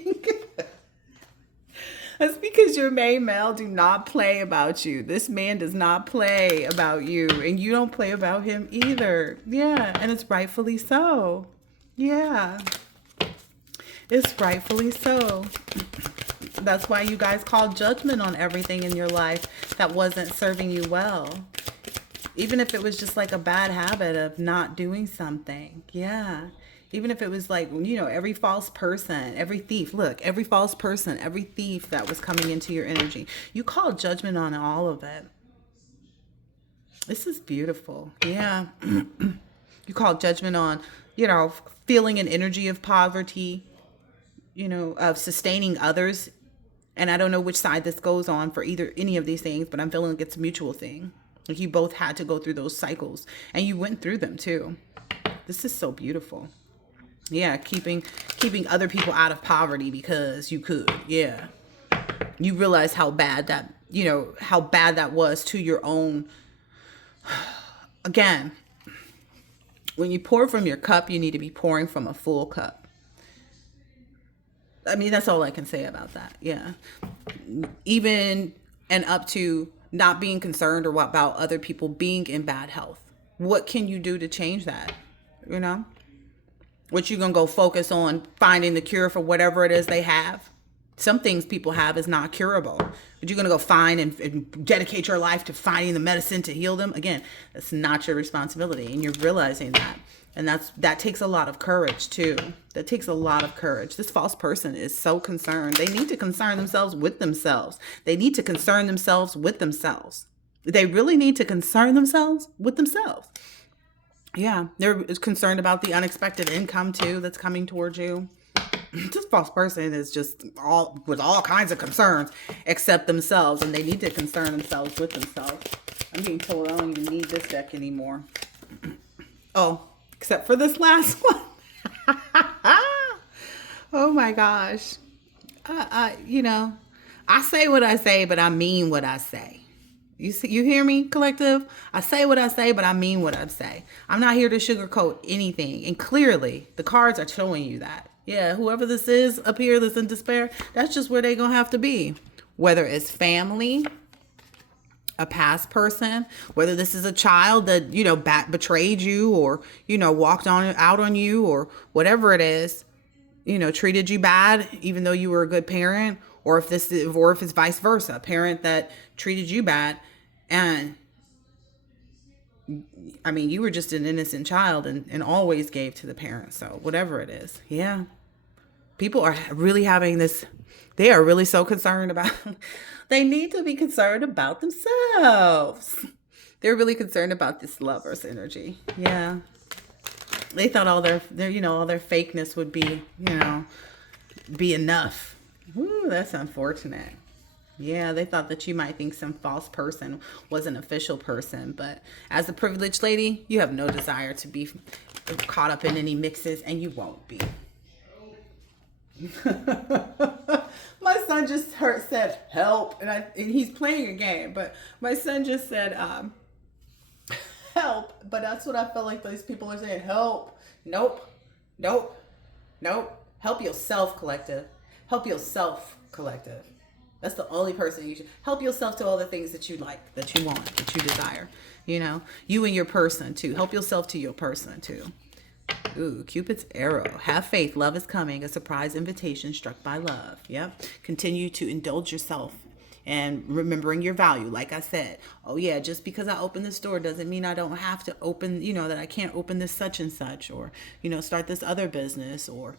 That's because your main male do not play about you. This man does not play about you, and you don't play about him either. Yeah, and it's rightfully so. Yeah, it's rightfully so. That's why you guys call judgment on everything in your life that wasn't serving you well. Even if it was just like a bad habit of not doing something. Yeah. Even if it was like, every false person, every thief, look, every false person, every thief that was coming into your energy, you call judgment on all of it. This is beautiful. Yeah. You call judgment on, feeling an energy of poverty, of sustaining others. And I don't know which side this goes on for any of these things, but I'm feeling like it's a mutual thing. Like you both had to go through those cycles, and you went through them too. This is so beautiful. Yeah, keeping other people out of poverty because you could. Yeah. You realize how bad that was to your own. Again, when you pour from your cup, you need to be pouring from a full cup. I mean, that's all I can say about that. Yeah. Even and up to not being concerned or about other people being in bad health. What can you do to change that? What you gonna go focus on finding the cure for whatever it is they have? Some things people have is not curable. But you're gonna go find and dedicate your life to finding the medicine to heal them? Again, that's not your responsibility, and you're realizing that. And that takes a lot of courage too. That takes a lot of courage. This false person is so concerned. They need to concern themselves with themselves. They need to concern themselves with themselves. They really need to concern themselves with themselves. Yeah, they're concerned about the unexpected income too that's coming towards you. This false person is just with all kinds of concerns except themselves, and they need to concern themselves with themselves. I'm being told I don't even need this deck anymore. Oh, except for this last one. Oh my gosh. I say what I say, but I mean what I say. You hear me, collective? I say what I say, but I mean what I say. I'm not here to sugarcoat anything. And clearly, the cards are showing you that. Yeah, whoever this is up here that's in despair, that's just where they're going to have to be. Whether it's family, a past person, whether this is a child that, betrayed you or, walked out on you or whatever it is, treated you bad, even though you were a good parent, or if it's vice versa, a parent that treated you bad. And I mean, you were just an innocent child and always gave to the parents. So whatever it is. Yeah. People are really having this, they are really so concerned about, they need to be concerned about themselves. They're really concerned about this lovers energy. Yeah. They thought all all their fakeness would be, be enough. Ooh, that's unfortunate. Yeah, they thought that you might think some false person was an official person, but as a privileged lady, you have no desire to be caught up in any mixes, and you won't be. My son just said help, and he's playing a game, but my son just said help, but that's what I felt like those people are saying. Help. Nope. Help yourself, collective. Help yourself, collective. That's the only person you should help yourself to all the things that you like, that you want, that you desire. You and your person too. Help yourself to your person too. Ooh, Cupid's arrow. Have faith. Love is coming. A surprise invitation struck by love. Yep. Continue to indulge yourself and remembering your value. Like I said, oh yeah, just because I open this door doesn't mean I don't have to open, that I can't open this such and such, or, start this other business, or,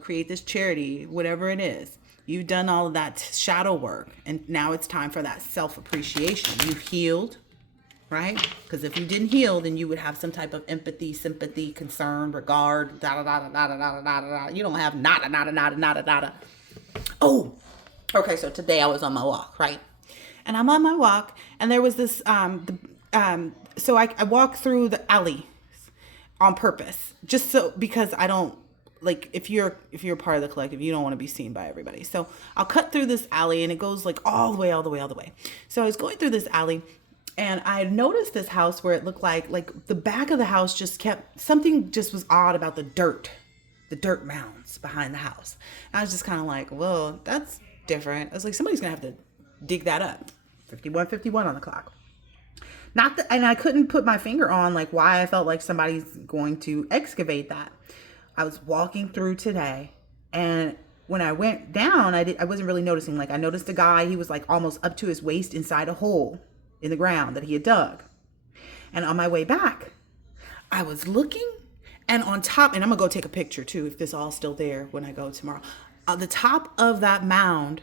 create this charity, whatever it is. You've done all of that shadow work, and now it's time for that self-appreciation. You've healed, right? Because if you didn't heal, then you would have some type of empathy, sympathy, concern, regard, da da da da da da da da. You don't have nada, nada, nada, nada, nada. Oh, okay. So today I was on my walk, right? And I'm on my walk, and there was this. So I walked through the alley on purpose, just so because I don't. Like if you're part of the collective, you don't want to be seen by everybody. So I'll cut through this alley, and it goes like all the way. So I was going through this alley, and I noticed this house where it looked like the back of the house something just was odd about the dirt mounds behind the house. And I was just kind of like, whoa, that's different. I was like, somebody's gonna have to dig that up. 51:51 on the clock. And I couldn't put my finger on like why I felt like somebody's going to excavate that. I was walking through today, and when I went down, I wasn't really noticing. Like I noticed a guy, he was like almost up to his waist inside a hole in the ground that he had dug. And on my way back, I was looking, and on top, and I'm gonna go take a picture too if this all's still there when I go tomorrow. On the top of that mound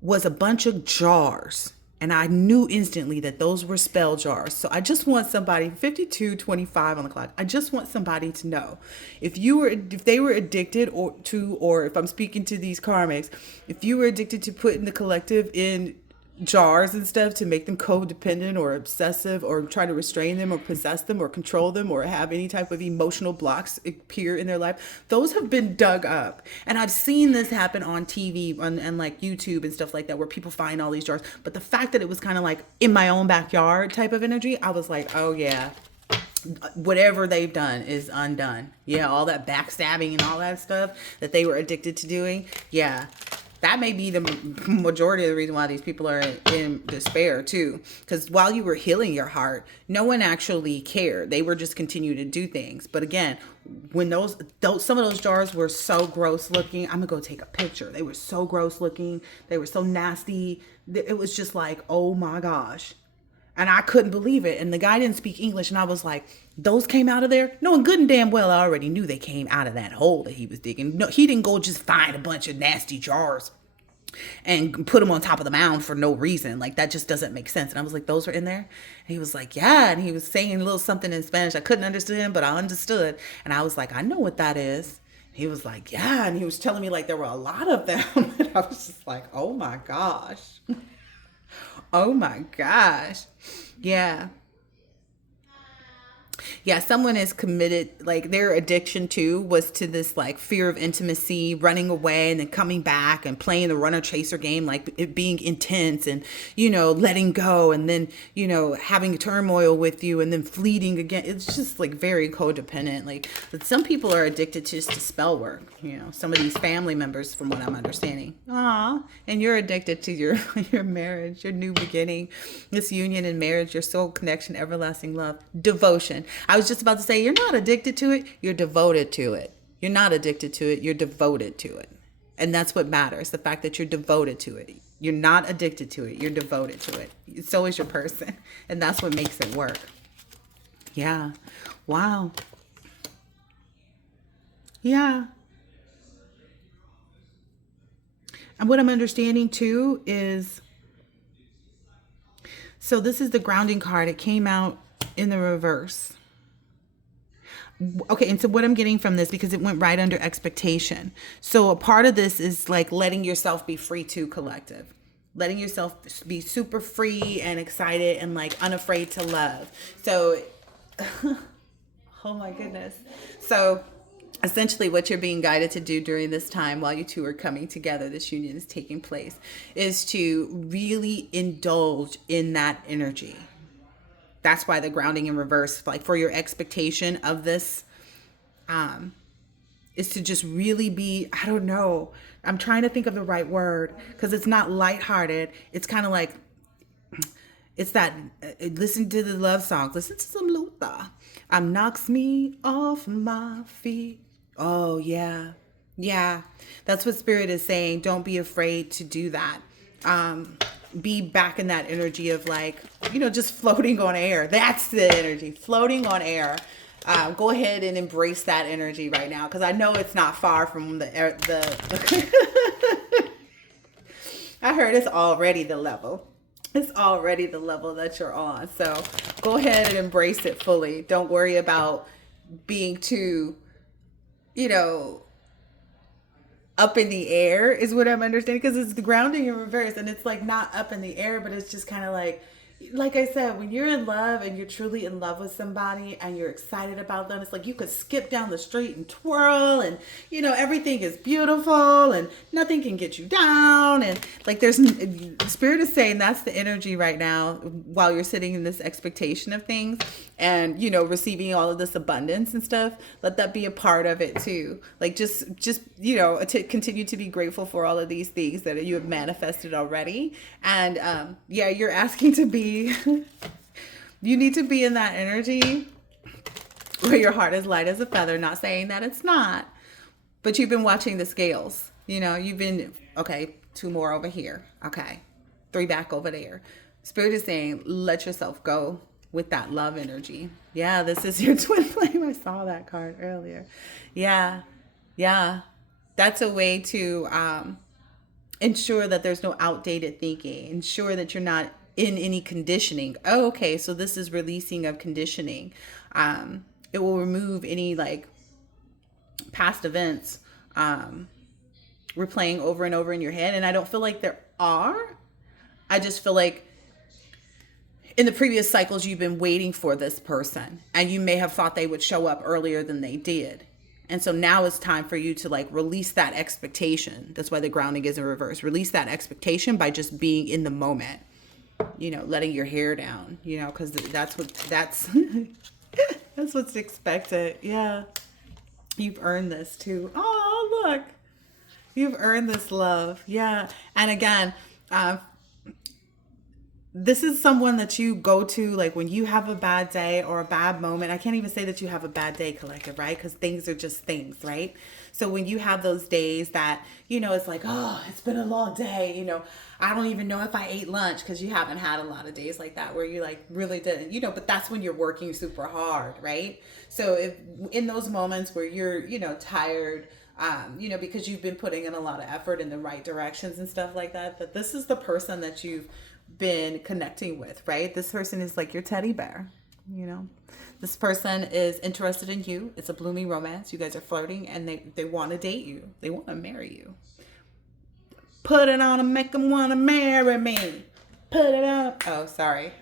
was a bunch of jars. And I knew instantly that those were spell jars. So I just want somebody, 52:25 on the clock. I just want somebody to know if they were addicted or if I'm speaking to these karmics, if you were addicted to putting the collective in jars and stuff to make them codependent or obsessive or try to restrain them or possess them or control them or have any type of emotional blocks appear in their life, those have been dug up. And I've seen this happen on TV and like YouTube and stuff like that, where people find all these jars. But the fact that it was kind of like in my own backyard type of energy, I was like, oh yeah, whatever they've done is undone. Yeah, all that backstabbing and all that stuff that they were addicted to doing. Yeah. That may be the majority of the reason why these people are in despair too. Because while you were healing your heart, no one actually cared. They were just continuing to do things. But again, when some of those jars were so gross looking, I'm gonna go take a picture. They were so gross looking. They were so nasty. It was just like, oh my gosh. And I couldn't believe it. And the guy didn't speak English. And I was like, those came out of there? Knowing good and damn well I already knew they came out of that hole that he was digging. No, he didn't go just find a bunch of nasty jars and put them on top of the mound for no reason. Like, that just doesn't make sense. And I was like, those were in there? And he was like, yeah. And he was saying a little something in Spanish. I couldn't understand him, but I understood. And I was like, I know what that is. He was like, yeah. And he was telling me like there were a lot of them. And I was just like, oh my gosh. Oh my gosh. Yeah. Yeah, someone is committed, like their addiction too was to this like fear of intimacy, running away and then coming back and playing the runner chaser game, like it being intense and, letting go and then, having turmoil with you and then fleeting again. It's just like very codependent. Like some people are addicted to just to spell work, some of these family members from what I'm understanding. And you're addicted to your marriage, your new beginning, this union and marriage, your soul connection, everlasting love, devotion. I was just about to say, you're not addicted to it. You're devoted to it. You're not addicted to it. You're devoted to it. And that's what matters. The fact that you're devoted to it. You're not addicted to it. You're devoted to it. So is your person. And that's what makes it work. Yeah. Wow. Yeah. And what I'm understanding too is, so this is the grounding card. It came out in the reverse. Okay, and so what I'm getting from this, because it went right under expectation. So a part of this is like letting yourself be free to, collective. Letting yourself be super free and excited and like unafraid to love. So, oh my goodness. So essentially what you're being guided to do during this time while you two are coming together, this union is taking place, is to really indulge in that energy. That's why the grounding in reverse, like for your expectation of this, is to just really be, I don't know, I'm trying to think of the right word, because it's not lighthearted. It's kind of like, it's that, listen to the love songs, listen to some Luther. Knocks me off my feet. Oh, yeah. Yeah. That's what Spirit is saying. Don't be afraid to do that. Be back in that energy of like, just floating on air. That's the energy, floating on air. Go ahead and embrace that energy right now, because I know it's not far from the I heard it's already the level. It's already the level that you're on. So go ahead and embrace it fully. Don't worry about being too, up in the air is what I'm understanding, because it's the grounding in reverse, and it's like not up in the air, but it's just kind of like I said, when you're in love and you're truly in love with somebody and you're excited about them, it's like you could skip down the street and twirl, and everything is beautiful and nothing can get you down, and like Spirit is saying that's the energy right now while you're sitting in this expectation of things and receiving all of this abundance and stuff. Let that be a part of it too. Like just to continue to be grateful for all of these things that you have manifested already. And you're asking to be you need to be in that energy where your heart is light as a feather. Not saying that it's not, but you've been watching the scales. You've been, okay, 2 more over here. Okay, 3 back over there. Spirit is saying, let yourself go with that love energy. Yeah, this is your twin flame. I saw that card earlier. Yeah. That's a way to ensure that there's no outdated thinking. Ensure that you're not in any conditioning. Oh, okay, so this is releasing of conditioning. It will remove any like past events replaying over and over in your head. And I don't feel like there are. I just feel like in the previous cycles you've been waiting for this person, and you may have thought they would show up earlier than they did. And so now it's time for you to like release that expectation. That's why the grounding is in reverse. Release that expectation by just being in the moment. Letting your hair down, because that's that's what's expected. Yeah. You've earned this too. Oh, look, you've earned this love. Yeah. And again, this is someone that you go to like when you have a bad day or a bad moment. I can't even say that you have a bad day, collective, right? Because things are just things, right? So when you have those days that, it's like, oh, it's been a long day, I don't even know if I ate lunch, because you haven't had a lot of days like that where you like really didn't, but that's when you're working super hard, right? So if in those moments where you're, tired, because you've been putting in a lot of effort in the right directions and stuff like that, that this is the person that you've been connecting with, right? This person is like your teddy bear, This person is interested in you. It's a blooming romance. You guys are flirting, and they want to date you. They want to marry you. Put it on and make them want to marry me. Put it on. Oh, sorry.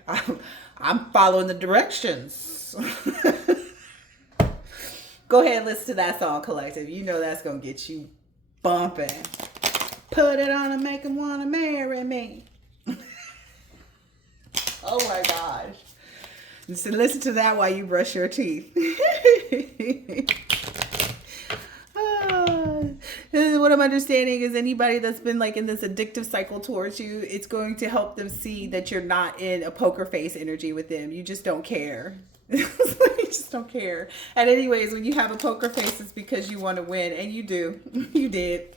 I'm following the directions. Go ahead and listen to that song, collective. That's going to get you bumping. Put it on and make them want to marry me. Oh my gosh. So listen to that while you brush your teeth. What I'm understanding is anybody that's been like in this addictive cycle towards you, it's going to help them see that you're not in a poker face energy with them. You just don't care. You just don't care. And anyways, when you have a poker face, it's because you want to win, and you do. You did.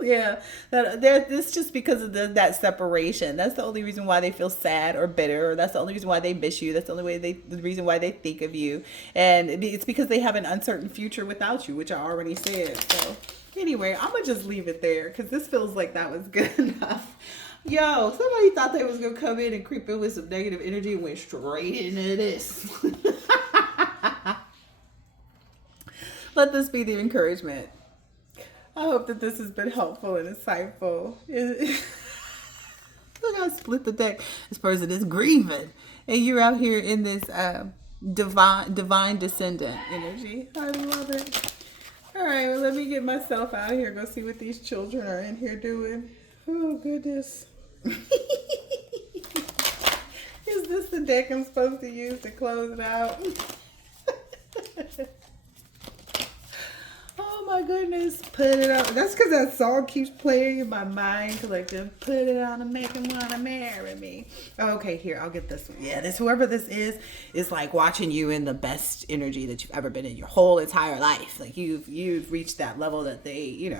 Yeah, this just because of that separation. That's the only reason why they feel sad or bitter. Or that's the only reason why they miss you. That's the only way the reason why they think of you, and it's because they have an uncertain future without you, which I already said. So anyway, I'm gonna just leave it there because this feels like that was good enough. Yo, somebody thought they was gonna come in and creep in with some negative energy and went straight into this. Let this be the encouragement. I hope that this has been helpful and insightful. Look how I split the deck. This person is grieving, and you're out here in this divine descendant energy. I love it. All right, well, let me get myself out here. Go see what these children are in here doing. Oh goodness. Is this the deck I'm supposed to use to close it out? Oh my goodness, put it on. That's because that song keeps playing in my mind. Like, just put it on and make him want to marry me. Okay, here, I'll get this one. Yeah, whoever this is like watching you in the best energy that you've ever been in your whole entire life. Like, you've reached that level that they,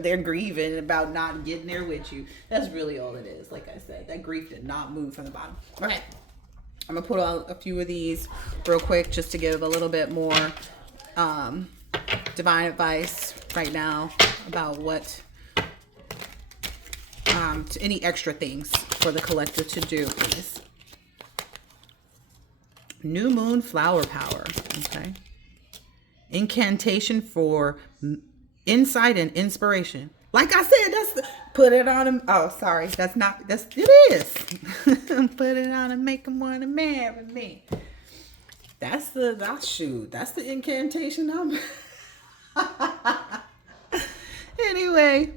they're grieving about not getting there with you. That's really all it is. Like I said, that grief did not move from the bottom. Okay, I'm going to put out a few of these real quick just to give a little bit more divine advice right now about what any extra things for the collective to do, please. New moon flower power. Okay. Incantation for insight and inspiration. Like I said, that's put it on him. Oh, sorry. It is. Put it on and make him want to marry me. That's the incantation. Anyway.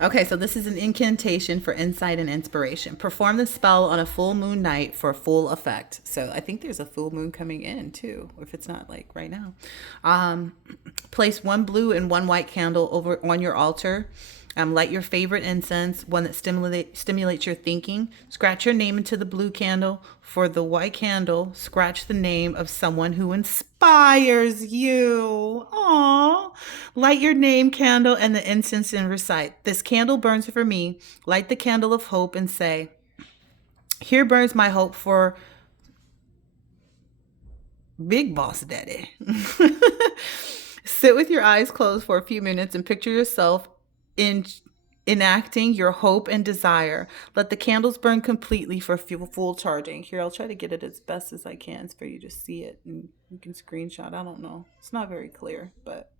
Okay, so this is an incantation for insight and inspiration. Perform the spell on a full moon night for full effect. So I think there's a full moon coming in too, if it's not like right now. Place one blue and one white candle over on your altar. Light your favorite incense, one that stimulates your thinking. Scratch your name into the blue candle. For the white candle, scratch the name of someone who inspires you. Aww. Light your name candle and the incense and recite, "This candle burns for me." Light the candle of hope and say, "Here burns my hope for Big Boss Daddy." Sit with your eyes closed for a few minutes and picture yourself enacting your hope and desire. Let the candles burn completely for full charging. Here, I'll try to get it as best as I can for you to see it, and you can screenshot. I don't know. It's not very clear, but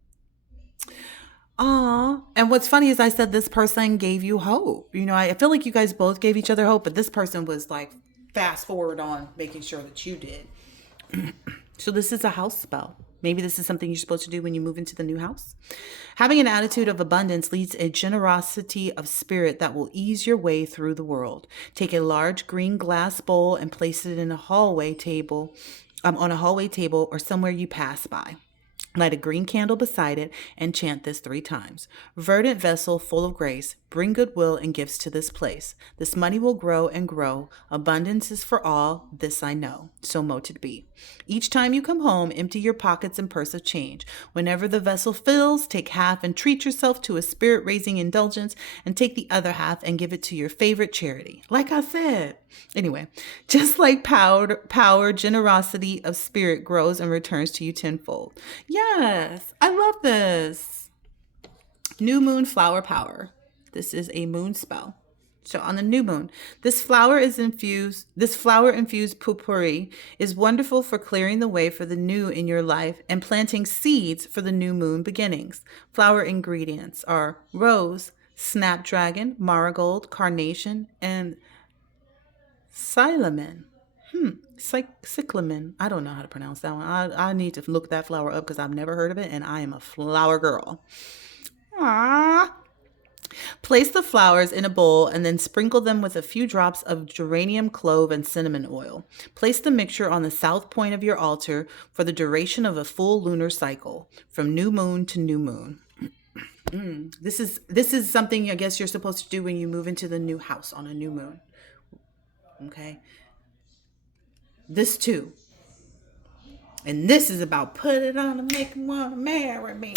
and what's funny is I said this person gave you hope. I feel like you guys both gave each other hope, but this person was like fast forward on making sure that you did. So this is a house spell. Maybe this is something you're supposed to do when you move into the new house. Having an attitude of abundance leads a generosity of spirit that will ease your way through the world. Take a large green glass bowl and place it in a hallway table, on a hallway table or somewhere you pass by. Light a green candle beside it and chant this 3 times. Verdant vessel full of grace, bring goodwill and gifts to this place. This money will grow and grow. Abundance is for all. This I know. So mote it be. Each time you come home, empty your pockets and purse of change. Whenever the vessel fills, take half and treat yourself to a spirit-raising indulgence, and take the other half and give it to your favorite charity. Like I said. Anyway, just like power, generosity of spirit grows and returns to you tenfold. Yes, I love this. New moon flower power. This is a moon spell. So on the new moon, this flower infused potpourri is wonderful for clearing the way for the new in your life and planting seeds for the new moon beginnings. Flower ingredients are rose, snapdragon, marigold, carnation, and cyclamen. Cyclamen. I don't know how to pronounce that one. I need to look that flower up because I've never heard of it, and I am a flower girl. Aww. Place the flowers in a bowl and then sprinkle them with a few drops of geranium, clove, and cinnamon oil. Place the mixture on the south point of your altar for the duration of a full lunar cycle, from new moon to new moon. This is something I guess you're supposed to do when you move into the new house on a new moon. Okay. This too. And this is about put it on and make him want to marry me.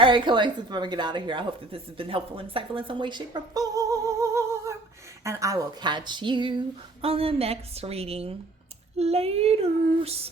All right, collectors, before we get out of here, I hope that this has been helpful and insightful in some way, shape, or form. And I will catch you on the next reading. Laters.